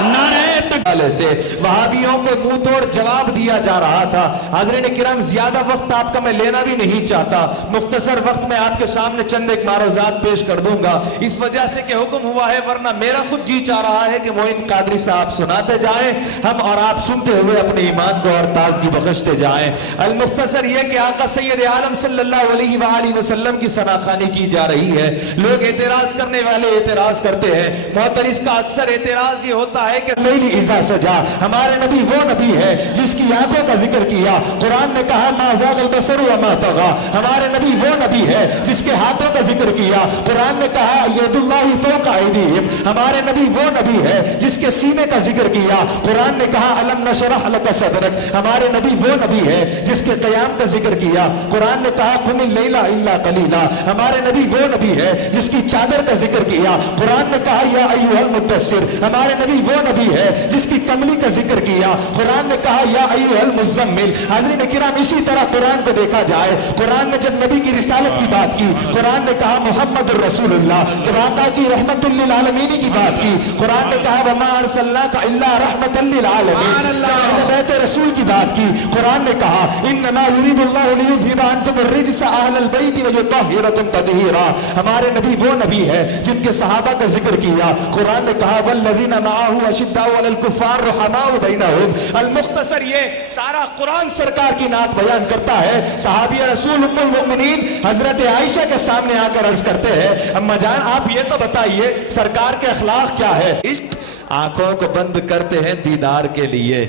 नारे तकबीर। से वहाबियों को मुंह तोड़ जवाब दिया जा रहा था। हाज़रीन किराम, ज्यादा वक्त आपका मैं लेना भी नहीं चाहता, मुख्तसर वक्त में आपके सामने चंद एक मारूजात पेश कर दूंगा, इस वजह से कि हुक्म हुआ है, वरना मेरा खुद जी चाह रहा है कि मोइन कादरी साहब सुनाते जाए हम, और आप सुनते हुए अपने ईमान को और ताजगी बख्शते जाए। अल मुख्तसर यह कि आका सैयद आलम सल्लल्लाहु अलैहि वसल्लम की सनाखानी की जा रही है। लोग एतराज करने वाले एतराज करते हैं। मोहतरिस का अक्सर एतराज ये होता है कि लैली इज़ा सजा, हमारे नबी वो नबी है जिसकी आंखों का जिक्र किया। कुरान ने कहा मा ज़ाग़ल बसरु व मा तग़ा, हमारे नबी वो नबी है जिसके हाथों का जिक्र किया। कुरान ने कहा यदुल्लाहि फ़ौक़ अयदीहिम, हमारे नबी वो नबी है जिसके सीने का जिक्र किया। कुरान ने कहा अलम नशरह लक सदरक, हमारे नबी वो नबी है जिसके क़याम का जिक्र किया। कुरान ने कहा कुमिल लैला इल्ला क़लीला, हमारे नबी वो नबी है जिसकी चादर का जिक्र किया। कुरान ने कहा या अय्युहल मुद्दस्सिर, हमारे नबी वो नबी है जिसकी कमली का जिक्र किया। कुरान ने कहा या अय्युहल मुज़्ज़म्मिल। हाज़रीन किराम, इसी तरह कुरान को देखा जाए, कुरान ने जब नबी की रिसालत की बात की, कुरान ने कहा मुहम्मदुर रसूलुल्लाह, जब आका की रहमतुल लिल आलमीन की बात की, कुरान ने कहा वमा अरसलनाका इल्ला रहमतल लिल आलमीन। जब अहले बैत रसूल की बात की, कुरान ने कहा इन्नमा युरीदुल्लाहु लियुज़हिबा अन्कुम अर्रिज्सा अहलल बैति व युतहिरकुम तत्हीरा, हमारे नबी वो नबी है जिनके सहाबा का जिक्र किया। कुरान ने कहा वल्लज़ीना मअहु अशिद्दाउ अलल कुफ़ार रुहमाउ बैनहुम। अल मुख्तसर ये सारा कुरान सरकार की नात बयान करता है। सहाबिया रसूल उम्मुल मोमिनीन हजरत आयशा के सामने आकर अर्ज करते हैं अम्मा जान आप ये तो बताइए सरकार के अखलाक क्या है। इश्क आंखों को बंद करते हैं दीदार के लिए,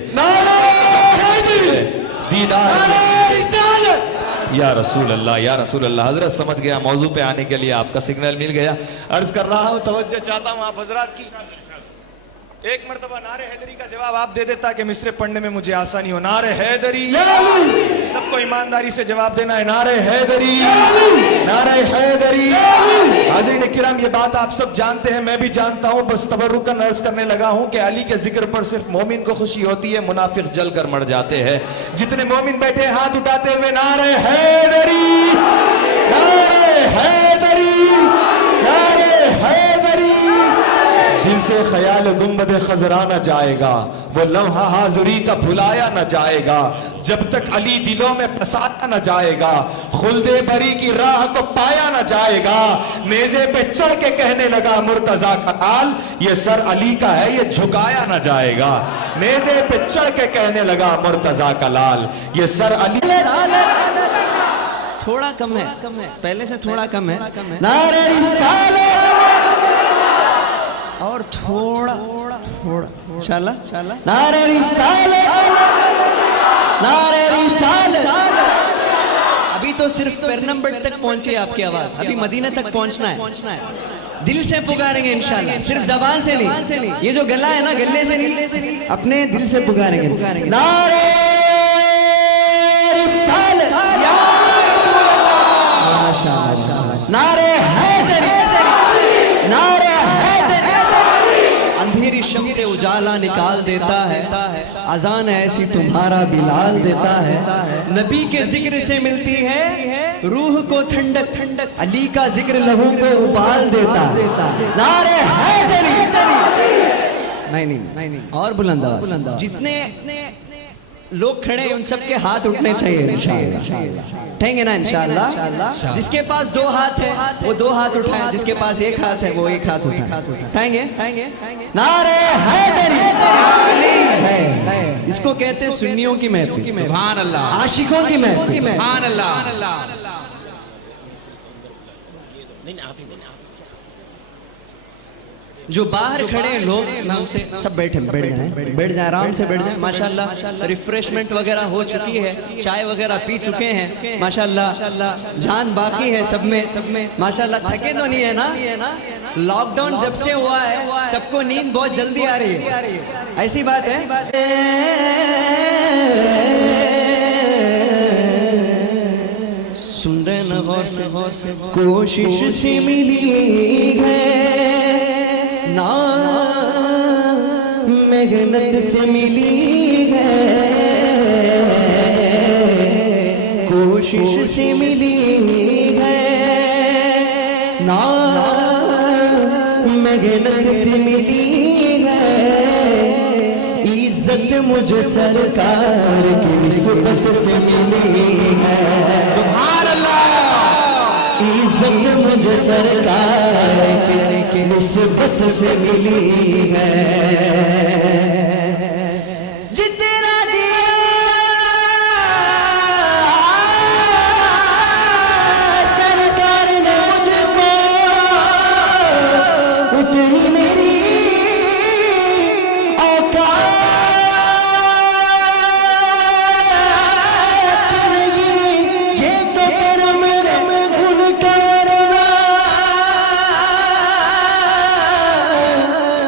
दीदार या रसूल अल्लाह, या रसूल अल्लाह। हजरत समझ गया, मौजू पे आने के लिए आपका सिग्नल मिल गया। अर्ज कर रहा हूँ, तवज्जो चाहता हूँ आप हजरात की। एक मरतबा नारे हैदरी का जवाब आप दे देता कि मिसरे पढ़ने में मुझे आसानी हो। नारे हैदरी, सबको ईमानदारी से जवाब देना है। नारे हैदरी, नारे हैदरी। हाज़रीन किराम, ये बात आप सब जानते हैं, मैं भी जानता हूँ, बस तबर्रुकन अर्ज करने लगा हूँ कि अली के जिक्र पर सिर्फ मोमिन को खुशी होती है, मुनाफिक जल कर मर जाते हैं। जितने मोमिन बैठे हाथ उठाते हुए नारे हैदरी, नारे हैदरी, नारे हैदरी, दिल से ख्याल गुंबद खजरा न जाएगा, वो लम्हा हाज़ुरी का भुलाया न जाएगा, जब तक अली दिलों में बसाया न जाएगा, खुल्दे बरी की राह को पाया न जाएगा। नेज़े पे चढ़ के कहने लगा मुर्तजा का लाल, ये सर अली का है ये झुकाया न जाएगा। नेज़े पे चढ़ के कहने लगा मुर्तजा का लाल, ये सर अली। थोड़ा कम है, पहले से थोड़ा कम है। नारे रिसालत, और थोड़ा थोड़ा इंशाल्लाह। नारे रिसालत, नारे रिसालत। अभी तो सिर्फ पेरनम्बर तक पहुंची आपकी आवाज, अभी मदीना तक पहुंचना है। दिल से पुकारेंगे इंशाल्लाह, सिर्फ जबान से नहीं। ये जो गला है ना, गले से नहीं, अपने दिल से पुकारेंगे। नारे रिसालत, या रसूल अल्लाह, माशाअल्लाह। नारे हैदरी, नारे हैदरी। अंधेरी शम से उजाला निकाल देता है, अजान ऐसी तुम्हारा बिलाल देता है। नबी के जिक्र से मिलती है रूह को ठंडक, अली का जिक्र लहू को उबाल देता है। नारे हैदरी, नहीं, और बुलंद आवाज। जितने लोग खड़े हैं, उन सबके हाथ उठने चाहिए इंशाअल्लाह। उठेंगे ना इंशाअल्लाह? जिसके पास 2 हाथ है वो 2 हाथ उठाए, जिसके पास 1 हाथ है वो 1 हाथ उठाए। उठाएंगे? नारे हैदरी है। इसको कहते हैं सुन्नियों की महफिल, सुभान अल्लाह, आशिकों की महफिल। सुभान अल्लाह। जो बाहर खड़े हैं लोग, मैं उनसे सब बैठ जाए, आराम से बैठ जाए। माशाल्लाह रिफ्रेशमेंट वगैरह हो चुकी है, चाय वगैरह पी चुके हैं माशाल्लाह, जान बाकी है सब में माशाल्लाह। थके तो नहीं है ना? लॉकडाउन जब से हुआ है सबको नींद बहुत जल्दी आ रही है, ऐसी बात है। सुन रहे ना गौर से? कोशिश से मिली है ना, मेहनत से मिली है, कोशिश से मिली है ना, मेहनत से मिली है। इज्जत मुझे सरकार की निस्बत से मिली है, सुभान अल्लाह। इज्जत मुझे सरकार की निस्बत से मिली है। जितना दिया सरकार ने मुझको, उतनी मेरी औकात नहीं। ये तो करम उनका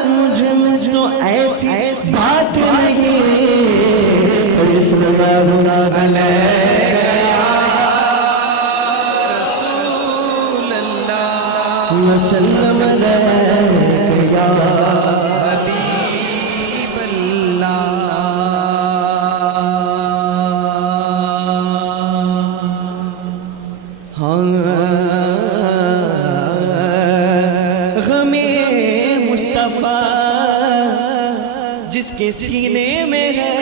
मुझ में तो ऐसी बात नहीं। वसल्लम अलैका या हबीब अल्लाह। गमे मुस्तफा जिसके सीने में है,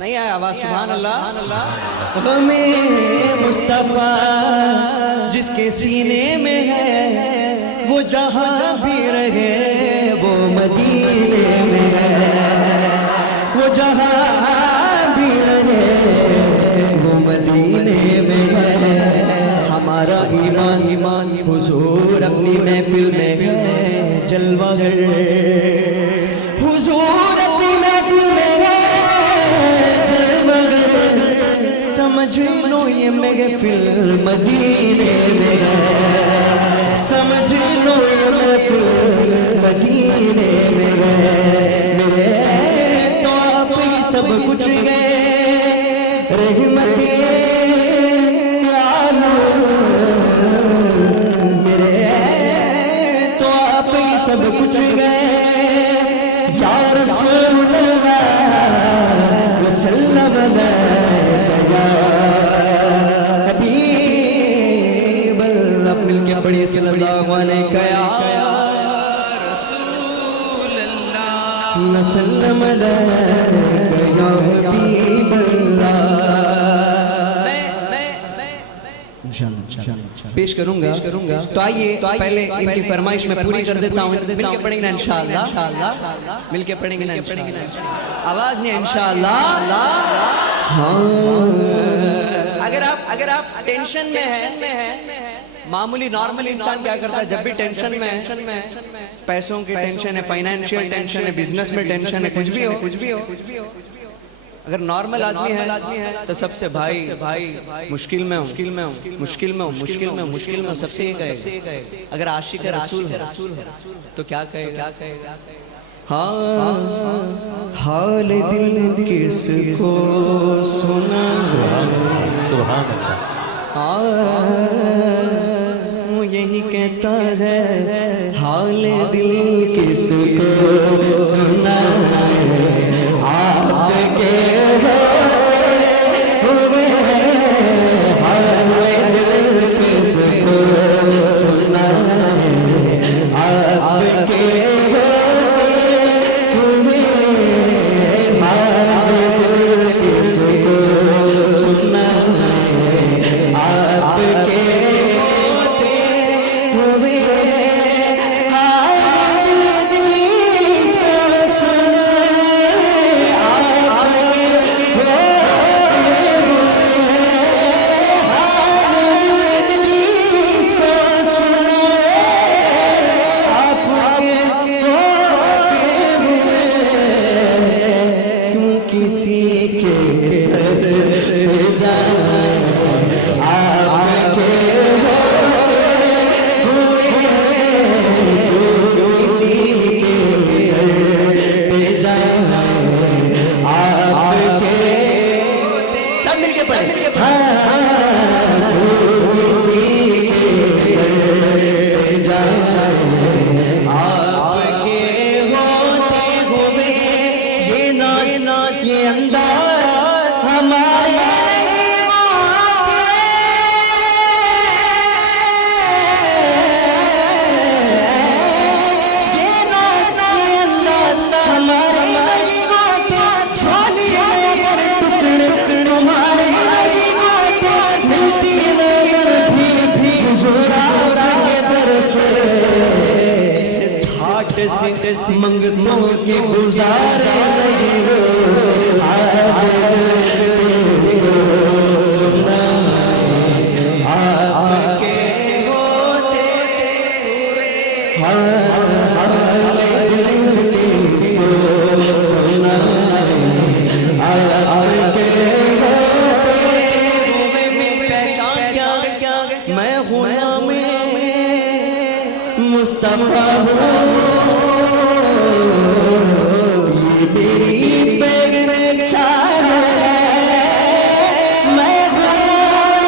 नहीं आया आवाज? सुभान अल्लाह। गमे मुस्तफा जिसके सीने में है, वो जहां भी रहे वो मदीने में है, वो जहां भी रहे वो मदीने में है। हमारा ईमान हुजूर अपनी महफिल में है जलवागर, हुजूर अपनी महफिल में है जलवागर। समझ लो ये महफिल मदीने में है, समझ लो ये महफिल मदीने में है। मेरे तो आप ही सब कुछ गए, रहमत सब कुछ गए। या रसूल अल्लाह वसल्लम अलैका या हबीब अल्लाह। मिलके पढ़िए सल्लल्लाहु अलैहि या रसूल अल्लाह वसल्लम अलैका या हबीब अल्लाह। पेश करूंगा। तो आइए पहले इनकी फरमाइश में पूरी कर देता हूँ। मिलके पढ़ेंगे ना इंशाअल्लाह, मिलके पढ़ेंगे ना इंशाअल्लाह। आवाज नहीं इंशाअल्लाह। हाँ। अगर आप टेंशन में है, मामूली नॉर्मल इंसान क्या करता है जब भी टेंशन में है? पैसों की टेंशन है, फाइनेंशियल टेंशन है, बिजनेस में टेंशन है, कुछ भी हो। अगर नॉर्मल आदमी है तो सबसे भाई मुश्किल में हूँ सबसे ये कहेगा। अगर आशिक रसूल है तो क्या कहेगा? हाँ, हाल दिल किसको सुना, सुभान अल्लाह। वो यही कहता है हाल दिल किसको सुना, आपके हुए हाल दिल किसको सुना, आपके हुए हाल ये अंदाज हमारे मंगतों के गुजारे आपके होते पहचान क्या मैं गुलाम मुस्तफा मेरी पहचान है मैं गुलाम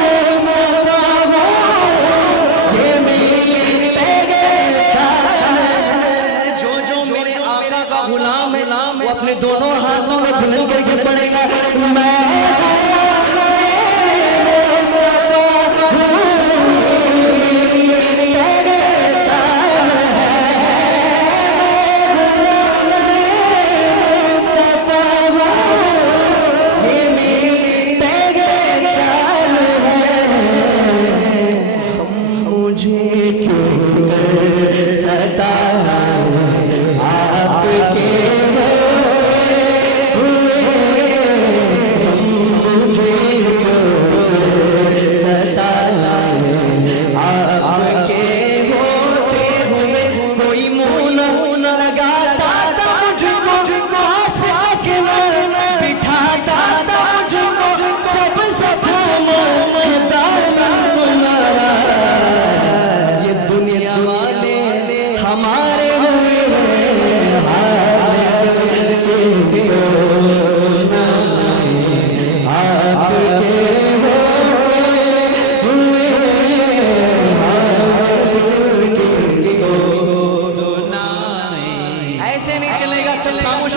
मुस्तफा हूँ ये मेरी पहचान है जो मेरे आका का गुलाम है वो अपने दोनों हाथों में बुलंद करके पड़ेगा मैं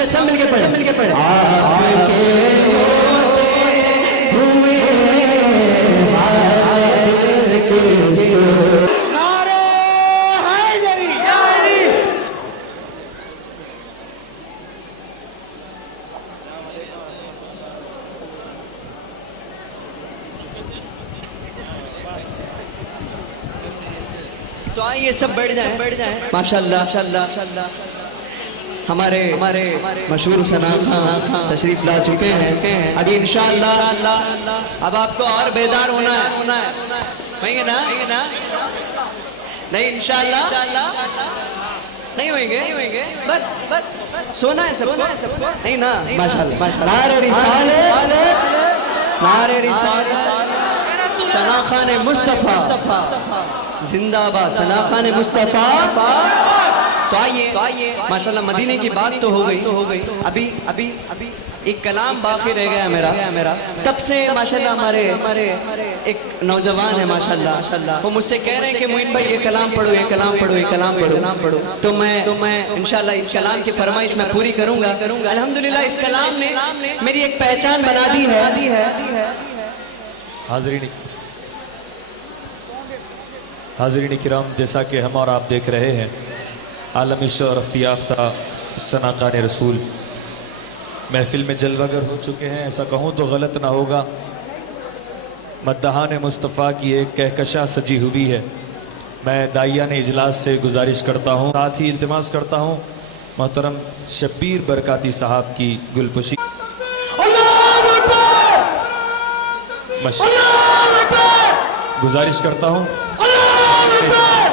सब मिलके पढ़े आपके हुए नारे हैदरी तो आइए सब बैठ जाए माशाल्लाह हमारे मशहूर सना खां तशरीफ ला चुके हैं। अभी इंशाअल्लाह अब आपको और बेदार होना है होंगे ना नहीं इंशाअल्लाह नहीं होंगे बस सोना है सबको नहीं ना माशाअल्लाह नारे रिसालत सना खान मुस्तफ़ा जिंदाबाद सना खान मुस्तफ़ा। तो आइए माशाल्लाह मदीने की बात तो हो गई अभी एक कलाम बाकी रह गया मेरा तब से माशाल्लाह हमारे एक नौजवान है माशाल्लाह वो मुझसे कह रहे हैं कि मोइन भाई ये कलाम पढ़ो तो मैं इंशाल्लाह इस कलाम की फरमाइश मैं पूरी करूंगा। अल्हम्दुलिल्लाह इस कलाम ने मेरी एक पहचान बना दी है। हाज़रीन किराम जैसा कि हम और आप देख रहे हैं आलमी शोहरत याफ्ता सना खान रसूल महफिल में जलवागर हो चुके हैं। ऐसा कहूँ तो गलत ना होगा। मद्दहान मुस्तफ़ा की एक कहकशा सजी हुई है। मैं दाइयान इजलास से गुजारिश करता हूँ साथ ही इल्तिमास करता हूँ मोहतरम शब्बीर बरकाती साहब की गुलपुशी गुजारिश करता हूँ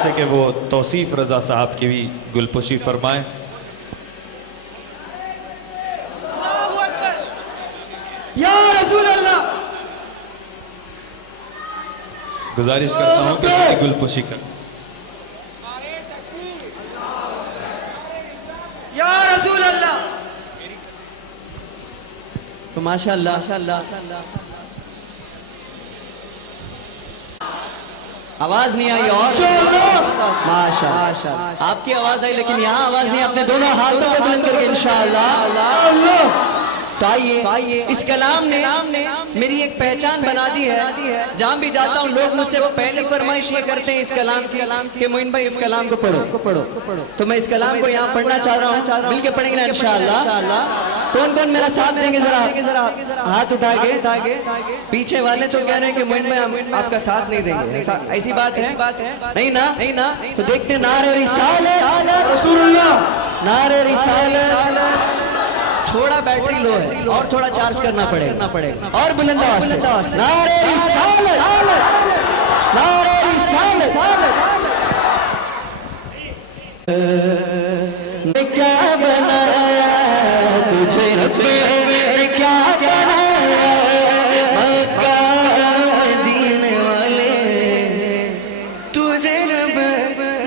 से कि वो तौसीफ रजा साहब की भी गुलपुशी फरमाएं। या रसूल अल्लाह गुजारिश करता हूँ कि उनकी गुलपुशी कर। या रसूल अल्लाह। तो माशाअल्लाह आवाज नहीं आई और माशाअल्लाह आपकी आवाज आई लेकिन यहाँ आवाज नहीं। अपने दोनों हाथों को बुलंद करके इंशाअल्लाह तो आइए इस कलाम ने मेरी एक पहचान बना दी है। जहाँ भी जाता हूँ लोग मुझसे वो पहली फरमाइश ये करते हैं इस कलाम की कि मोइन भाई इस कलाम को पढ़ो। तो मैं इस कलाम को यहाँ पढ़ना चाह रहा हूँ, मिलके पढ़ेंगे ना इंशाअल्लाह। कौन कौन मेरा साथ देंगे जरा हाथ उठा के। पीछे वाले तो कह रहे हैं कि मोइन भाई हम आपका साथ नहीं देंगे, ऐसी बात है? नहीं ना। तो देखते नारे रिसालत रसूलुल्लाह, नारे रिसालत। थोड़ा बैटरी लो है और थोड़ा चार्ज करना पड़ेगा और बुलंद आवाज से नारे रिसालत, नारे रिसालत। क्या बनाया तुझे रब्बे ने, क्या बनाया मक्का मदीने वाले, तुझे रब्बे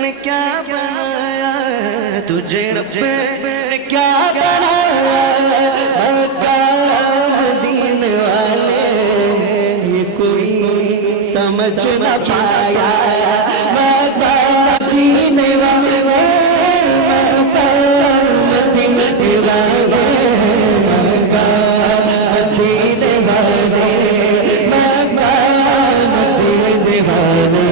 ने क्या बनाया, तुझे रब्बे ने क्या बनाया मक्का मदीने वाले, ये कोई समझ न पाया मक्का मदीने वाले, मक्का मदीने वाले, मक्का मदीने वाले, मक्का मदीने वाले,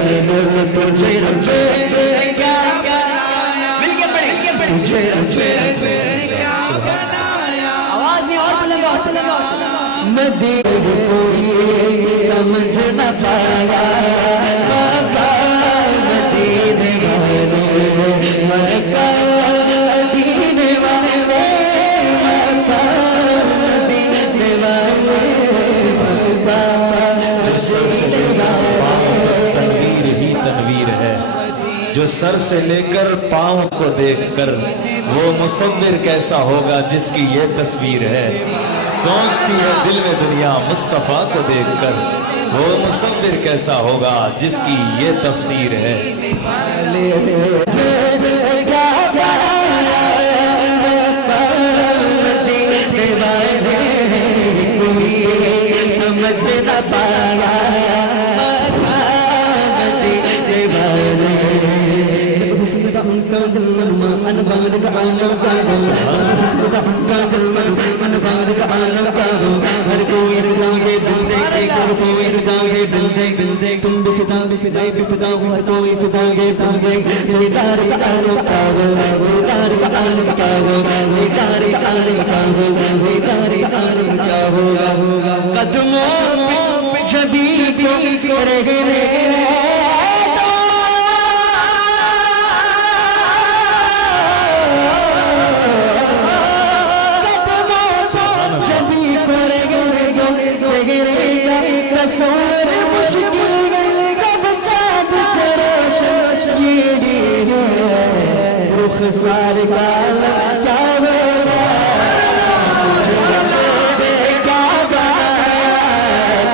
तुझे रब्बे ने क्या बनाया, मिलके पढ़े, तुझे रब्बे ने क्या बनाया, आवाज नहीं और बुलंद आवाज, मदीने कोई समझ न पाया मक्का मदीने वाले, मक्का मदीने वाले, मक्का मदीने वाले, मक्का जो सर से लेकर पाँव तक तनवीर ही तनवीर है, जो सर से लेकर पाँव को देखकर वो मुसव्विर कैसा होगा जिसकी ये तस्वीर है। सोचती है दिल में दुनिया मुस्तफ़ा को देखकर, वो मुसव्विर कैसा होगा जिसकी ये तफसीर है। समझ न पाया हर कोई फिदांगे बिस्ते हर कोई फिदांगे बिल्दे तुम भी फिदा हो, हर कोई फिदांगे बिल्दे, दीदार का आलम का हो, दीदार का आलम का हो, दीदार का आलम का हो, दीदार का आलम का होगा। कदमों पे छवि को रगड़े तस्वर मुश्किल जब चाँद से रोशन ये रुख सार का क्या क्या बनाया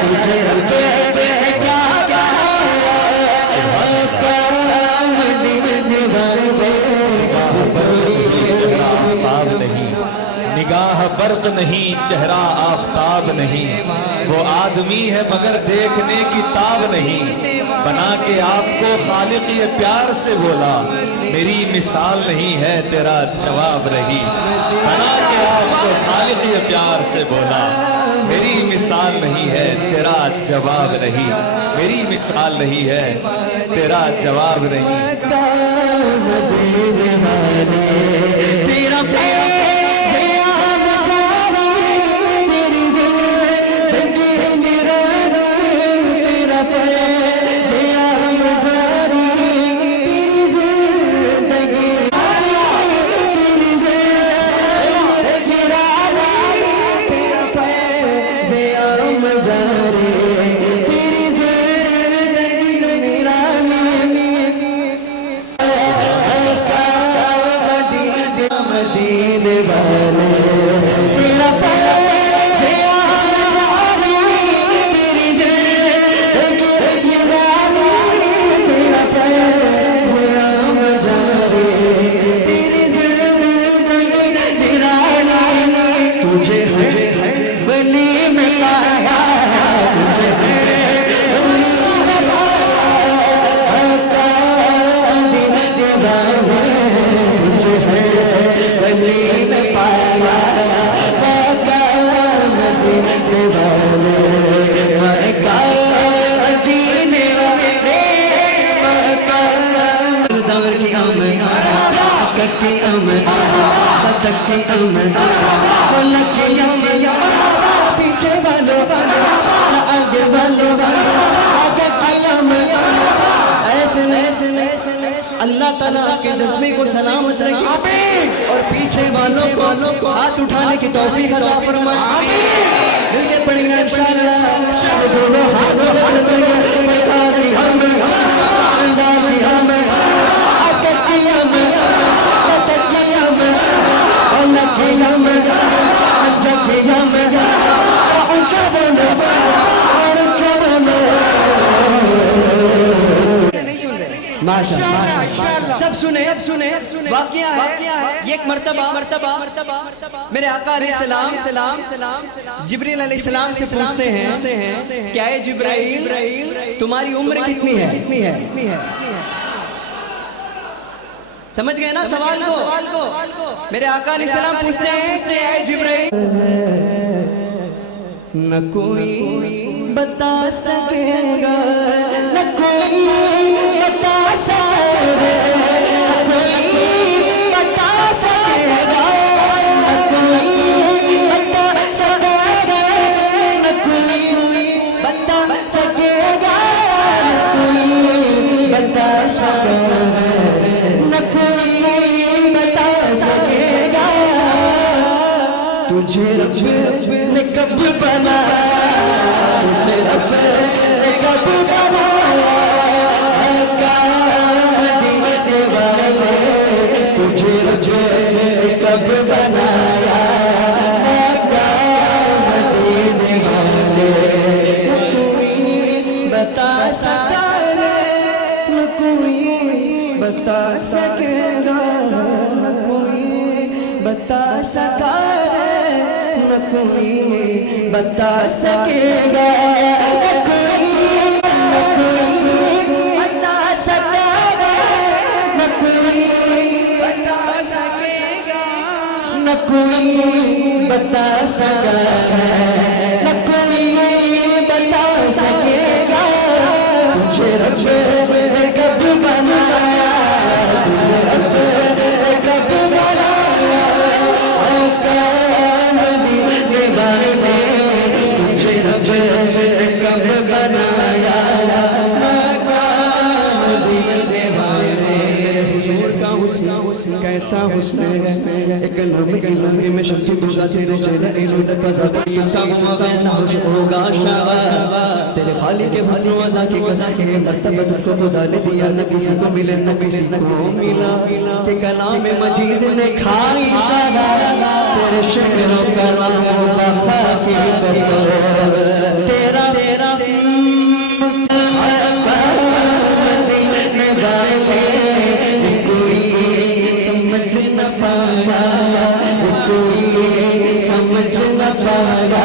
तुझे रब्बे ने, क्या निगाह बर्क नहीं चेहरा आफताब नहीं, वो आदमी है मगर देखने की ताब नहीं, बना के आपको खालिक ये प्यार से बोला, मेरी मिसाल नहीं है तेरा जवाब रही, बना के आपको खालिक ये प्यार से बोला, मेरी मिसाल नहीं है तेरा जवाब नहीं, मेरी मिसाल नहीं है तेरा जवाब नहीं। वली में पाया वाले मक्का मदीने वाले मक्का दौर की आमद कक्की आमद तक्की आमद लकी आमद पीछे वालों आगे वालों कक्की आमद ऐसे अल्लाह ताला के जज्बे को सलामत रखे और पीछे वालों को हाथ उठाने की तौफीक अता फरमाए। मिलके पढ़ेंगे इंशाअल्लाह दोनों हाथ उठाएंगे सरकार की हम अल्लाह की हम तकिया में अल्लाह की हम जकिया में ऊंचा बोलो और ऊंचा बोलो माशाअल्लाह सब सुने वाकया है ये एक मर्तबा मेरे आका अलैहिस्सलाम जिब्रील अलैहिस्सलाम से पूछते हैं क्या है जिब्राइल तुम्हारी उम्र कितनी है समझ गए ना सवाल को मेरे आका अलैहिस्सलाम पूछते हैं क्या है जिब्राइल न कोई बता सकेगा न कोई बता सकेगा न कोई बता सकेगा न कोई बता सकेगा न कोई बता सकेगा न कोई बता सकेगा न कोई बता सकेगा तुझे रब ने कब बनाया तुझे रब ने कब बनाया मदीने वाले तुझे रब ने कब बनाया मदीने वाले कोई बता सका न कोई बता सकेगा न कोई बता सका न कोई बता सकेगा न कोई बता सकेगा न कोई बता सकेगा न कोई बता सकेगा न कोई बता सकेगा तुझे रब ने कब बनाया तुझे रब ने कब बनाया मदीने वाले तुझे रब ने कब बनाया मदीने वाले हुजूर का हुस्न कैसा हुस्न है एक लम्हे में शम्स होगा तेरे चेहरे इन्होंने फजा सब मगन होगा शावा तेरे खाली के हुस्न अदा की कदा के मर्तबा तुझको खुदा ने दिया न किसी को मिले न किसी को मिला कि कलाम मजीद ने खाई शावा तेरे शेर और कलाम वफा की कसम तेरा मदीने वाले कोई समझ न पाया कोई समझ न पाया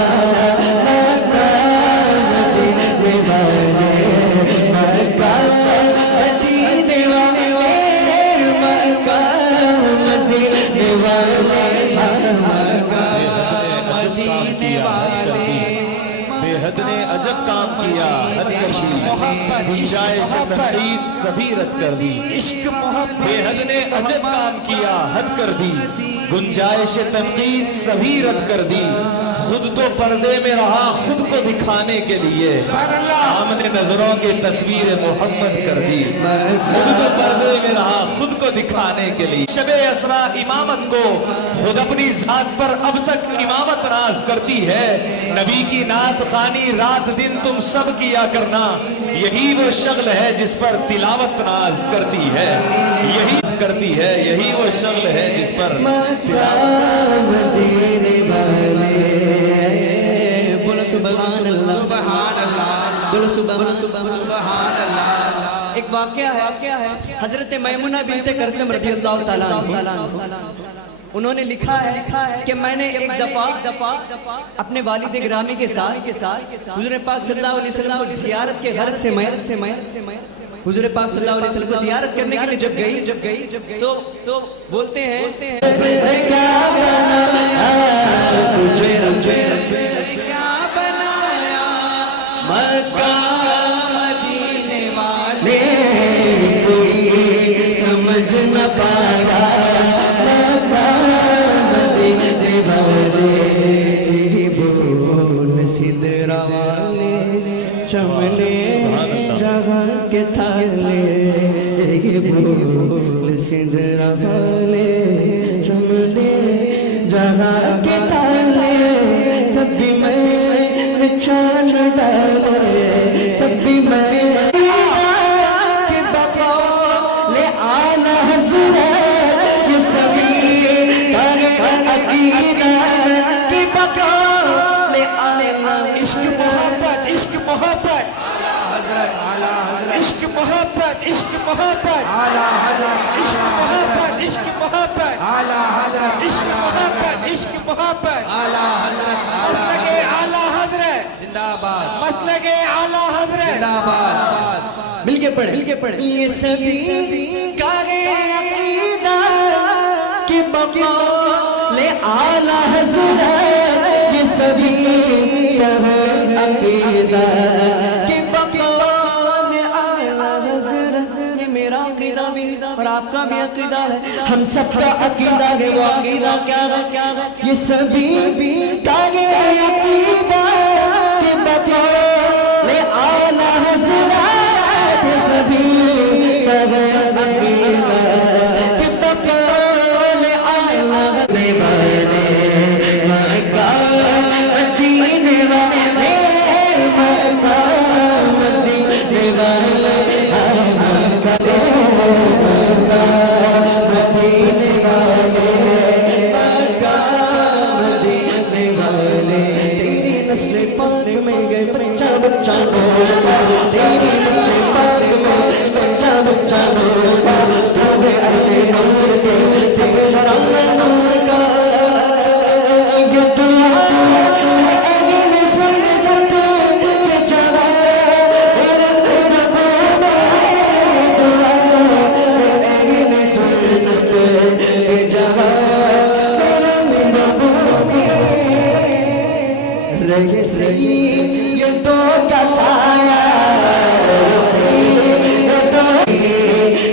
मदीने वाले मक्का मदीने वाले मक्का मदीने वाले बेहद ने अजब काम किया हद कशी गुंजाइश तनकीद सभी रद्द कर दी इश्क मोहब्बत बेहद ने अजब काम किया हद कर दी गुंजाइश तनकीद सभी रद्द कर दी खुद तो पर्दे में रहा खुद को दिखाने के लिए सामने नजरों की तस्वीर मोहम्मद कर दी खुद तो पर्दे में रहा खुद को दिखाने के लिए शबे असरा इमामत को खुद अपनी जात पर अब तक इमामत नाज करती है नबी की नात खानी रात दिन तुम सब किया करना यही वो शक्ल है जिस पर तिलावत नाज करती है यही करती है यही वो शक्ल है जिस पर मदीने वाले बोलो सुभान अल्लाह बोलो सुभान अल्लाह। एक वाकया है हजरत मैमुना बिन्ते करदम रज़ियल्लाहु ताला अन्हा उन्होंने लिखा है कि मैंने एक दफा अपने वालिद गिरामी के साथ हुजूर पाक सल्लल्लाहु अलैहि वसल्लम को ज़ियारत के गर्ज से मैं हुजूर पाक सल्लल्लाहु अलैहि वसल्लम को ज़ियारत करने के लिए जब गई तो बोलते हैं तुझे क्या सिंदरा वाले चमड़े जहाँ के ताले सब भी मैं छान डाले सब भी मैं के बाबा ले आना हज़रत ये सभी अकीदा के बाबा ले आना इश्क मोहब्बत इश्क मोहब्बत इश्क मोहब्बत इश्क मोहब्बत आला हज़रत इश्क मोहब्बत इश्क मोहब्बत आला हज़रत इश्क मोहब्बत इश्क मोहब्बत आला हज़रत मसलके आला हज़रत जिंदाबाद मसलके आला हज़रत जिंदाबाद मिलके पढ़े ये सभी कागे अकीदा के बकौले आला हज़रत ये सभी कागे अकीदा के बकौले आला हज़रत ये मेरा अकीदा भी और आपका भी अकीदा है हम सबका अकीदा है वो अकीदा क्या है ये सभी कागे अकीदा के बकौले आला हज़रत ये सभी कागे अकीदा के बकौले आला मक्का मदीने वाले मक्का मदीने वाले मक्का मदीने वाले मक्का मदीने वाले तेरी नस्ल पाक में गए बच्चा बच्चा तेरी नस्ल पाक में बच्चा बच्चा तोड़े अहले नूर के से नूर का ये दुआ अगले सुन सकते ये चला मेरा तेरा बाबा दुआ अगले सुन सकते ये जवा मेरा बाबा रहे सही ये दो का साया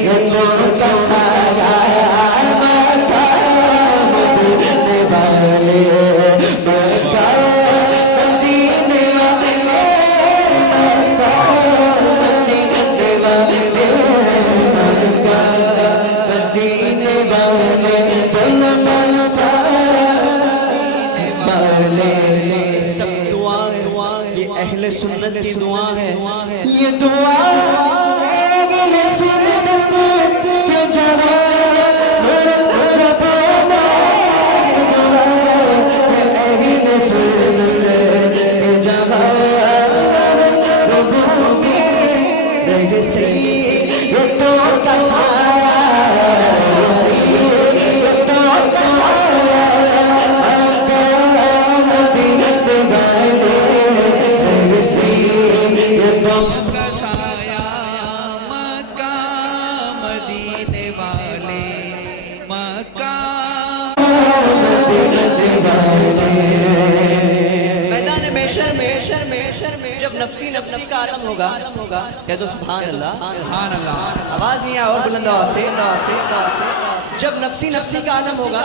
ये दो का साया मक्का मदीने वाले मक्का मदीने वाले मक्का मदीने वाले मक्का मदीने वाले वाले सब दुआ ये अहले सुन्नत की दुआ है ये दुआ अहले सुन्नत के जवान मेरा बाबा दुआ अहले सुन्नत के जवान रब्बी रहे सही ये तो का साया ये तो का साया मदीने वाले रहे सही ये तो का साया मक्का मदीने वाले मक्का मैदान महशर में जब नफ्सी का आलम होगा कह दो सुभान अल्लाह सुभान अल्लाह आवाज नहीं आओ बुलंद आवाज से जब नफ्सी का आलम होगा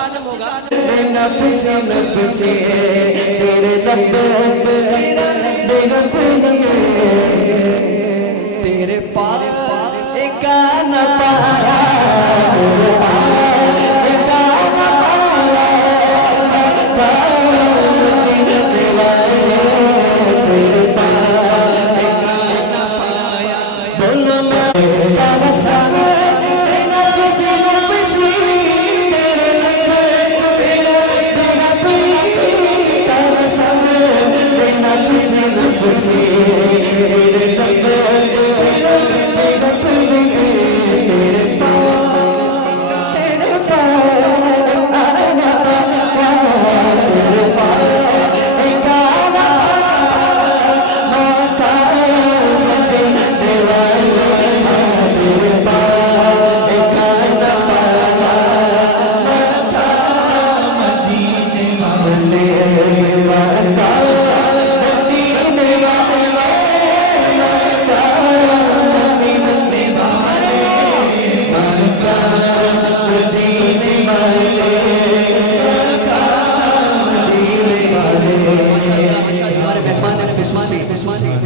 नफ्सी तेरे तेरे पास एक गाना पाया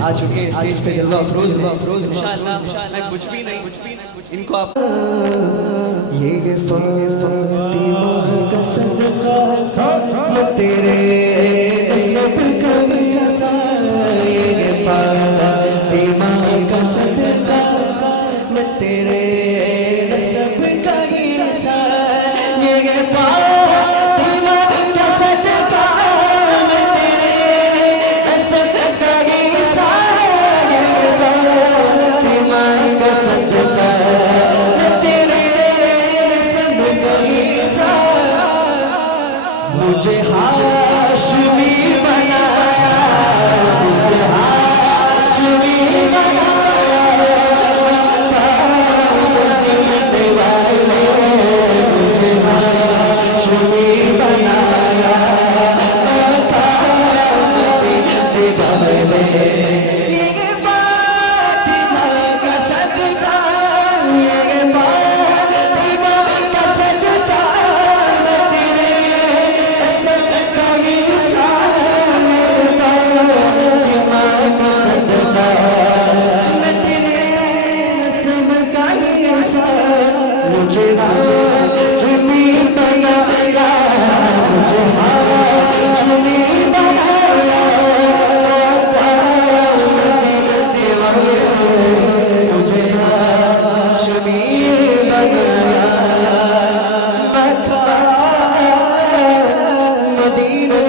आ चुके हैं स्टेज पे जलवा अफरोज इंशाअल्लाह मैं कुछ भी नहीं इनको आप ये फातिमा का सदका मैं तेरे सब का ये फातिमा का सदका मैं तेरे सब का ये फातिमा का सदका मैं तेरे सब का फातिमा का सदका मैं तेरे सब का मुझे हाशमी बनाया मुझे हाशमी बनाया मिलने वाले मुझे हाशमी बनाया मिलने वाले ये फातिमा का सदका ये फातिमा का सदका तेरे सब का फातिमा का सदका मैं तेरे सब का मुझे हाशमी बनाया मुझे हाशमी बनाया मुझे हाशमी बनाया मक्का मदीना